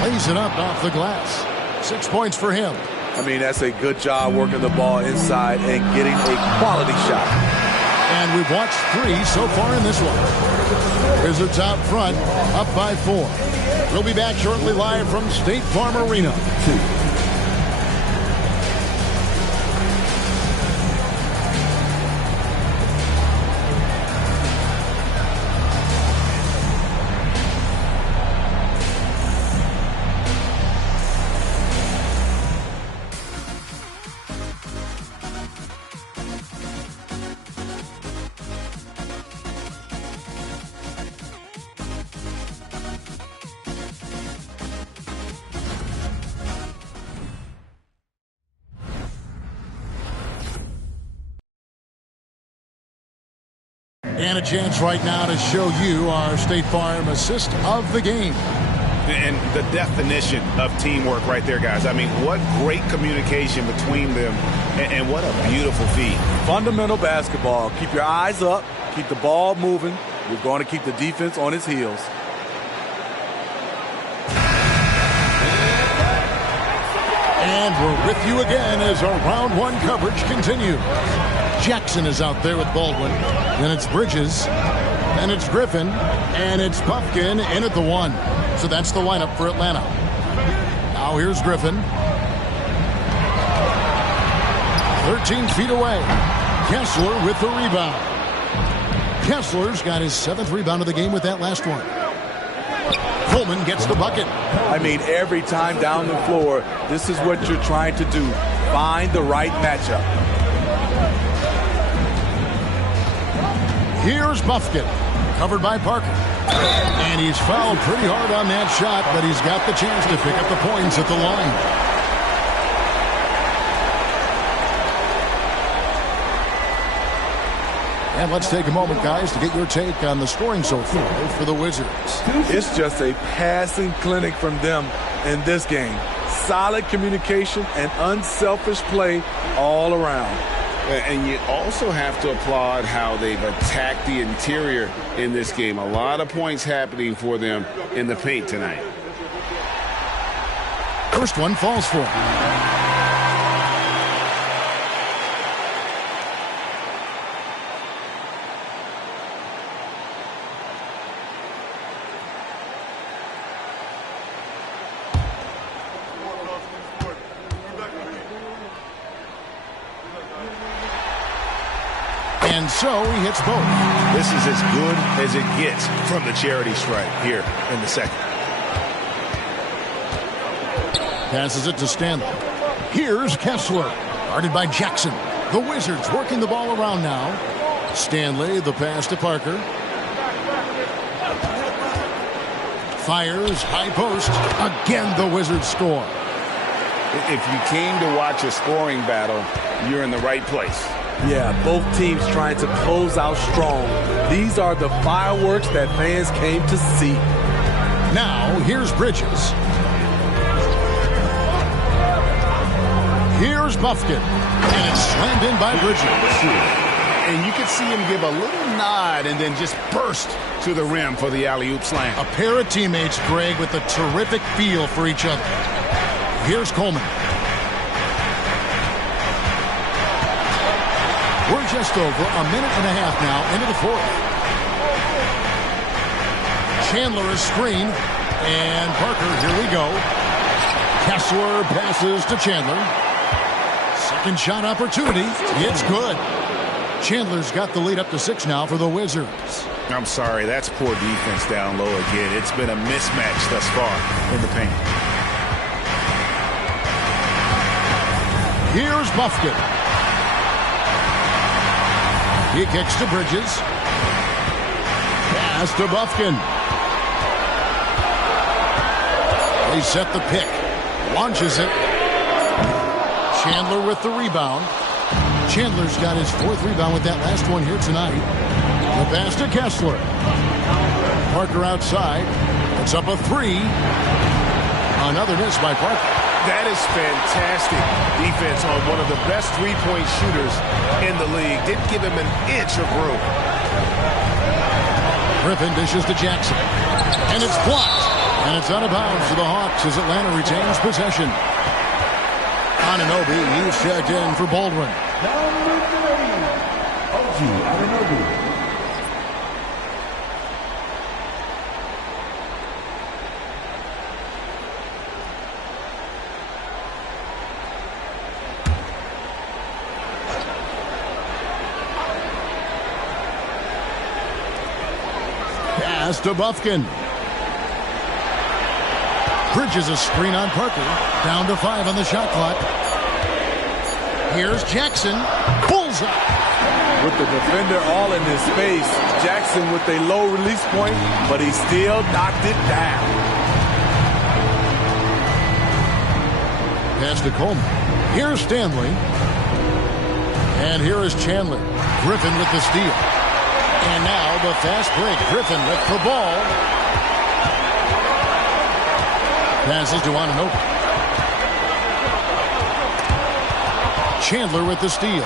Lays it up off the glass. 6 points for him. I mean, that's a good job working the ball inside and getting a quality shot. And we've watched 3 so far in this one. Wizards out front, up by 4. We'll be back shortly live from State Farm Arena. And a chance right now to show you our State Farm assist of the game. And the definition of teamwork right there, guys. I mean, what great communication between them, and what a beautiful feat. Fundamental basketball. Keep your eyes up. Keep the ball moving. You're going to keep the defense on its heels. And we're with you again as our round one coverage continues. Jackson is out there with Baldwin. Then it's Bridges. Then it's Griffin. And it's Buffkin in at the 1. So that's the lineup for Atlanta. Now here's Griffin. 13 feet away. Kessler with the rebound. Kessler's got his 7th rebound of the game with that last one. Coleman gets the bucket. I mean, every time down the floor, this is what you're trying to do. Find the right matchup. Here's Buffkin, covered by Parker. And he's fouled pretty hard on that shot, but he's got the chance to pick up the points at the line. And let's take a moment, guys, to get your take on the scoring so far for the Wizards. It's just a passing clinic from them in this game. Solid communication and unselfish play all around. And you also have to applaud how they've attacked the interior in this game. A lot of points happening for them in the paint tonight. First one falls for him. And so he hits both. This is as good as it gets from the charity stripe here in the second. Passes it to Stanley. Here's Kessler, guarded by Jackson. The Wizards working the ball around now. Stanley, the pass to Parker. Fires, high post. Again, the Wizards score. If you came to watch a scoring battle, you're in the right place. Yeah, both teams trying to close out strong. These are the fireworks that fans came to see. Now, here's Bridges. Here's Buffkin. And it's slammed in by Bridges. And you could see him give a little nod and then just burst to the rim for the alley-oop slam. A pair of teammates, Greg, with a terrific feel for each other. Here's Coleman. We're just over a minute and a half now into the fourth. Chandler is screened. And Parker, here we go. Kessler passes to Chandler. Second shot opportunity. It's good. Chandler's got the lead up to 6 now for the Wizards. I'm sorry, that's poor defense down low again. It's been a mismatch thus far in the paint. Here's Buffkin. He kicks to Bridges. Pass to Buffkin. They set the pick. Launches it. Chandler with the rebound. Chandler's got his 4th rebound with that last one here tonight. The pass to Kessler. Parker outside. It's up a 3. Another miss by Parker. That is fantastic defense on one of the best three-point shooters in the league. Didn't give him an inch of room. Griffin dishes to Jackson. And it's blocked. And it's out of bounds to the Hawks as Atlanta retains possession. Anunoby, he's checked in for Baldwin. Number 30, OG Anunoby. Pass to Buffkin. Bridges a screen on Parker. Down to 5 on the shot clock. Here's Jackson. Bullseye. With the defender all in his face, Jackson with a low release point, but he still knocked it down. Pass to Coleman. Here's Stanley. And here is Chandler. Griffin with the steal. And now the fast break. Griffin with the ball. Passes to Anunoby. Chandler with the steal.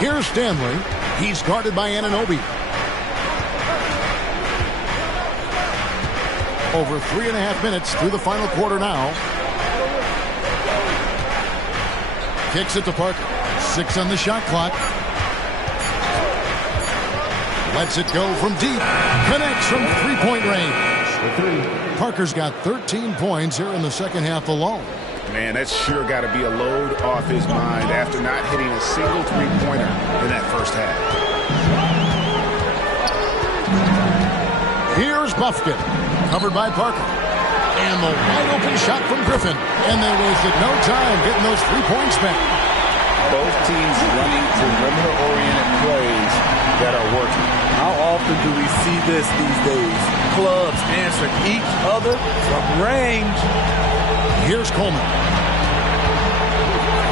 Here's Stanley. He's guarded by Anunoby. Over 3.5 minutes through the final quarter now. Kicks it to Parker. 6 on the shot clock. Lets it go from deep. Connects from three-point range. Parker's got 13 points here in the second half alone. Man, that's sure got to be a load off his mind after not hitting a single three-pointer in that first half. Here's Bufkin, covered by Parker. And the wide-open shot from Griffin. And they wasted no time getting those 3 points back. Both teams running perimeter-oriented plays that are working. How often do we see this these days? Clubs answering each other from range. Here's Coleman.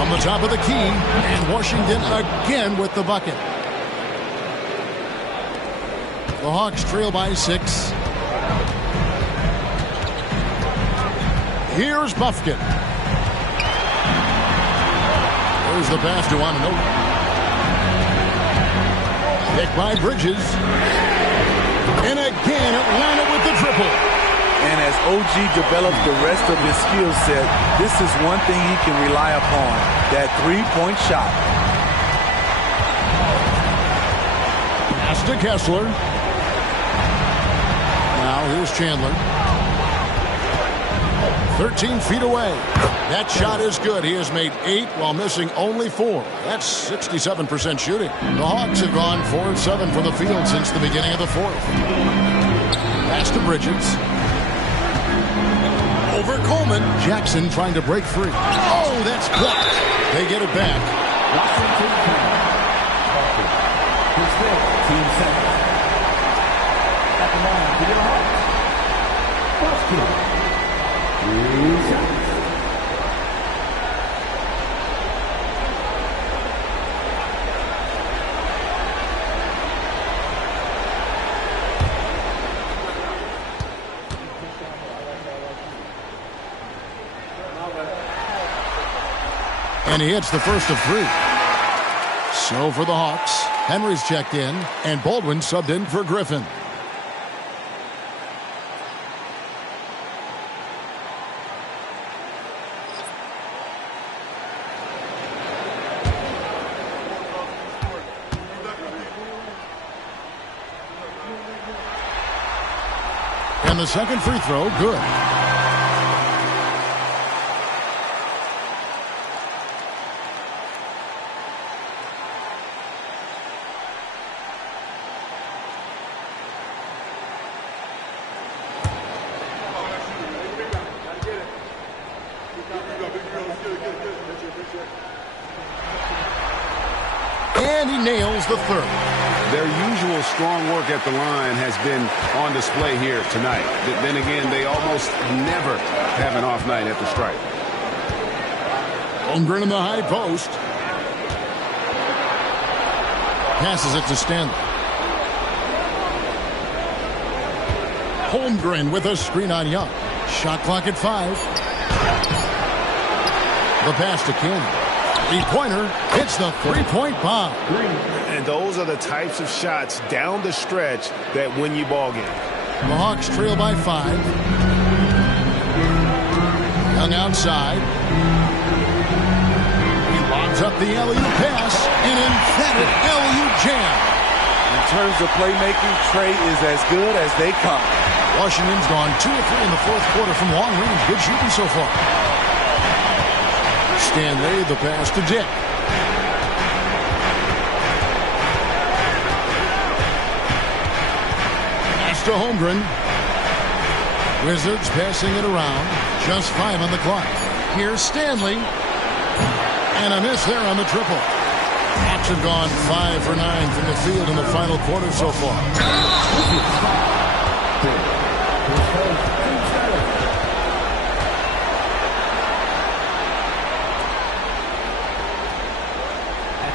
On the top of the key, and Washington again with the bucket. The Hawks trail by 6. Here's Bufkin. There's the pass to Anunoby. Picked by Bridges. And again, Atlanta with the triple. And as OG develops the rest of his skill set, this is one thing he can rely upon, that three-point shot. Pass to Kessler. Now here's Chandler. 13 feet away. That shot is good. He has made 8 while missing only 4. That's 67% shooting. The Hawks have gone 4-7 from the field since the beginning of the fourth. Pass to Bridges. Over Coleman. Jackson trying to break free. Oh, that's blocked. They get it back. Washington Parker. His fifth team second. At the line for your Hawks. Bufkin. 3 seconds. And he hits the first of 3. So for the Hawks, Henry's checked in, and Baldwin subbed in for Griffin. And the second free throw, good. And he nails the third. Their usual strong work at the line has been on display here tonight. Then again, they almost never have an off night at the stripe. Holmgren in the high post. Passes it to Stanley. Holmgren with a screen on Young. Shot clock at 5. The pass to Canyon. Three-pointer hits the three-point bomb. And those are the types of shots down the stretch that win you ball games. The Hawks trail by 5. Young outside. He lobs up the alley-oop pass. An emphatic alley-oop jam. In terms of playmaking, Trey is as good as they come. Washington's gone 2 of 3 in the fourth quarter from long range. Good shooting so far. Stanley, the pass to Dick. Pass to Holmgren. Wizards passing it around. Just 5 on the clock. Here's Stanley. And a miss there on the triple. Hawks have gone 5 for 9 from the field in the final quarter so far.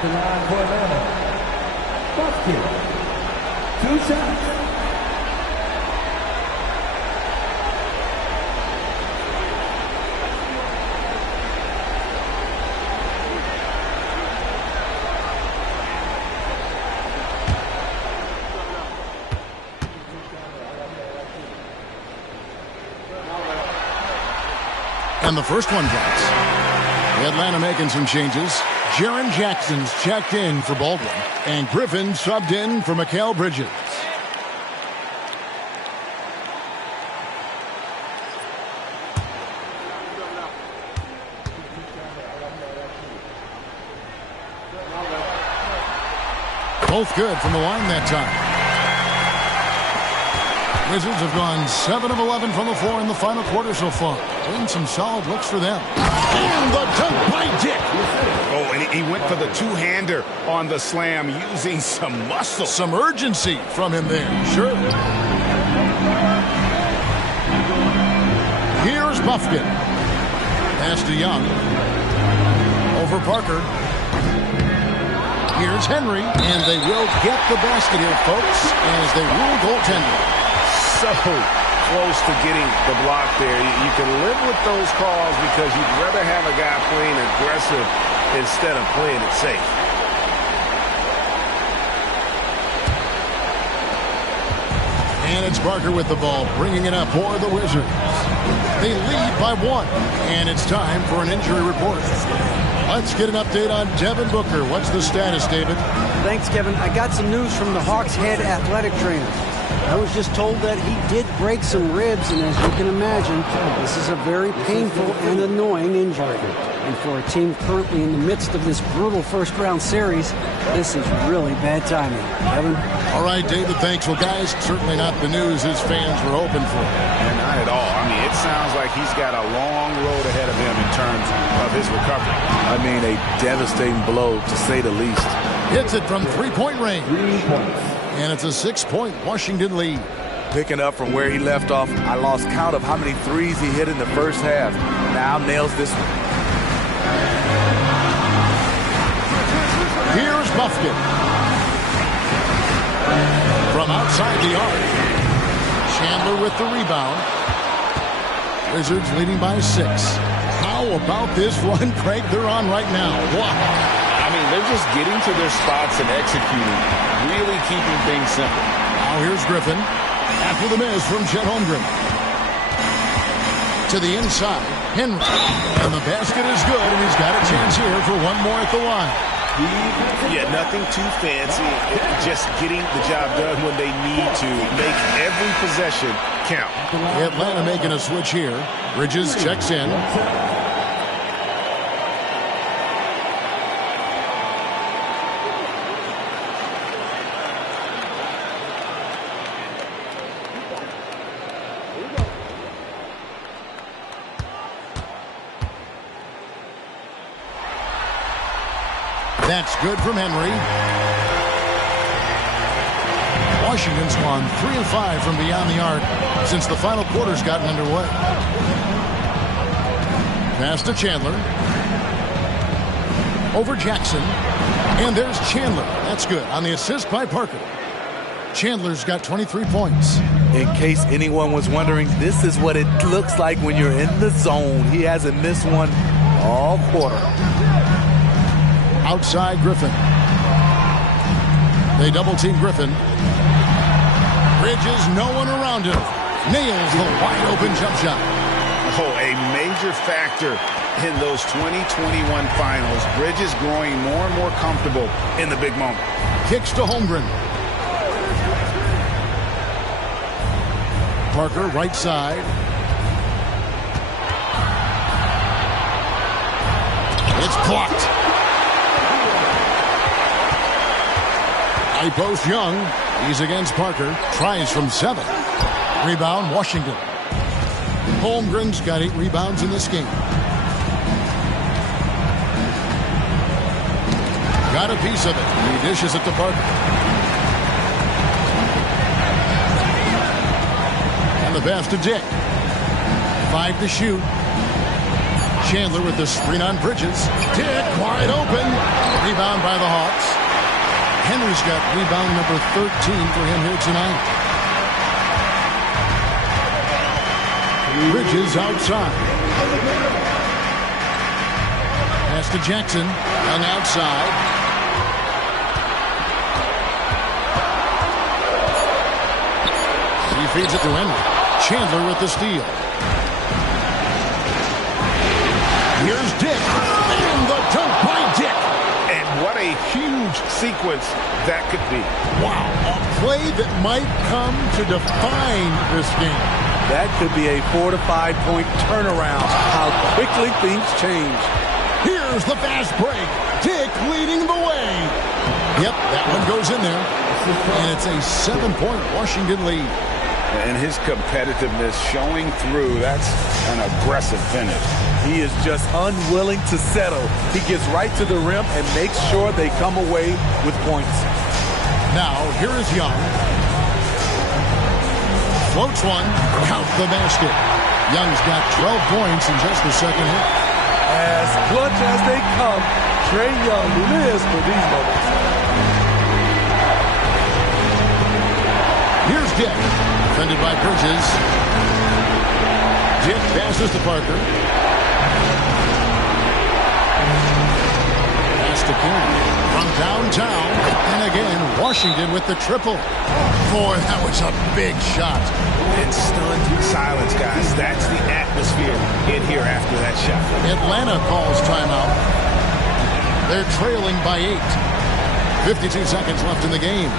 At the line for Atlanta, Buffkin. 2 shots. And the first one drops. Atlanta making some changes. Jaren Jackson's checked in for Baldwin. And Griffin subbed in for Mikal Bridges. Both good from the line that time. Wizards have gone 7 of 11 from the floor in the final quarter so far. Doing some solid looks for them. And the dunk by Dick. Oh, and he went for the two-hander on the slam using some muscle. Some urgency from him there. Sure. Here's Buffkin. Pass to Young. Over Parker. Here's Henry. And they will get the basket here, folks, as they rule goaltender. So close to getting the block there. You can live with those calls because you'd rather have a guy playing aggressive instead of playing it safe. And it's Parker with the ball, bringing it up for the Wizards. They lead by 1, and it's time for an injury report. Let's get an update on Devin Booker. What's the status, David? Thanks, Kevin. I got some news from the Hawks head athletic trainer. I was just told that he did break some ribs, and as you can imagine, this is a very painful and annoying injury. And for a team currently in the midst of this brutal first-round series, this is really bad timing. Kevin? All right, David, thanks. Well, guys, certainly not the news his fans were hoping for. And not at all. I mean, it sounds like he's got a long road ahead of him in terms of his recovery. I mean, a devastating blow, to say the least. Hits it from three-point range. 3 points. And it's a 6-point Washington lead. Picking up from where he left off, I lost count of how many threes he hit in the first half. Now nails this one. Here's Buffkin. From outside the arc. Chandler with the rebound. Wizards leading by 6. How about this run, Craig, they're on right now? Wow. I mean, they're just getting to their spots and executing, really keeping things simple. Now here's Griffin. After the miss from Chet Holmgren. To the inside, Henry. And the basket is good, and he's got a chance here for one more at the line. Yeah, nothing too fancy. Just getting the job done when they need to. Make every possession count. Atlanta making a switch here. Bridges checks in. That's good from Henry. Washington's gone 3 of 5 from beyond the arc since the final quarter's gotten underway. Pass to Chandler. Over Jackson. And there's Chandler. That's good. On the assist by Parker. Chandler's got 23 points. In case anyone was wondering, this is what it looks like when you're in the zone. He hasn't missed one all quarter. Outside Griffin. They double-team Griffin. Bridges, no one around him. Nails the wide-open jump shot. Oh, a major factor in those 2021 finals. Bridges growing more and more comfortable in the big moment. Kicks to Holmgren. Parker, right side. It's blocked. High post Young. He's against Parker. Tries from 7. Rebound, Washington. Holmgren's got 8 rebounds in this game. Got a piece of it. He dishes it to Parker. And the pass to Dick. 5 to shoot. Chandler with the screen on Bridges. Dick wide open. Rebound by the Hawks. Henry's got rebound number 13 for him here tonight. Bridges outside. Pass to Jackson. And outside. He feeds it to Henry. Chandler with the steal. Here's Dick. And the dunk by Dick. And what a huge sequence that could be. Wow. A play that might come to define this game. That could be a 4 to 5 point turnaround. How quickly things change. Here's the fast break. Dick leading the way. Yep, that one goes in there. And it's a 7-point Washington lead. And his competitiveness showing through. That's an aggressive finish. He is just unwilling to settle. He gets right to the rim and makes sure they come away with points. Now, here is Young. Floats one. Count the basket. Young's got 12 points in just the second hit. As clutch as they come, Trae Young lives for these moments. Here's Dick. Defended by Bridges. Dick passes to Parker. Pass to King. From downtown. And again, Washington with the triple. Boy, that was a big shot. And stunned silence, guys. That's the atmosphere in here after that shot. Atlanta calls timeout. They're trailing by 8. 52 seconds left in the game.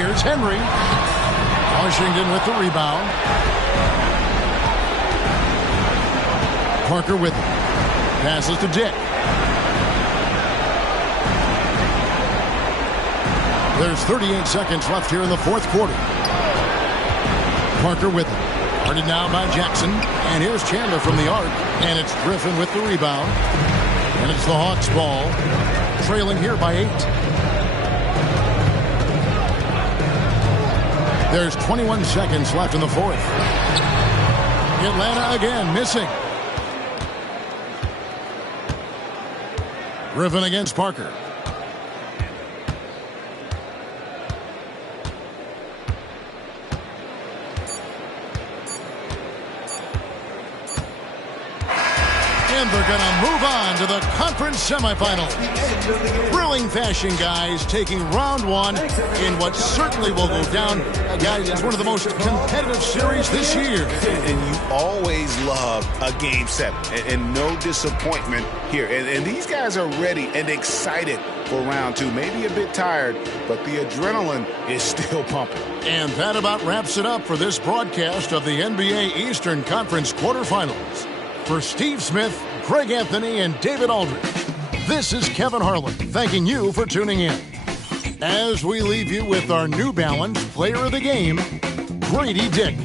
Here's Henry. Washington with the rebound. Parker with it. Passes to Dick. There's 38 seconds left here in the fourth quarter. Parker with it. Guarded now by Jackson. And here's Chandler from the arc. And it's Griffin with the rebound. And it's the Hawks ball. Trailing here by 8. There's 21 seconds left in the fourth. Atlanta again missing. Griffin against Parker. And they're going to move on to the conference semifinals. Thrilling fashion, guys, taking round one in what certainly will go down, guys, as one of the most competitive series this year. And you always love a Game 7, and no disappointment here. And these guys are ready and excited for round two. Maybe a bit tired, but the adrenaline is still pumping. And that about wraps it up for this broadcast of the NBA Eastern Conference quarterfinals. For Steve Smith, Greg Anthony, and David Aldridge, this is Kevin Harlan thanking you for tuning in. As we leave you with our New Balance Player of the Game, Grady Dick.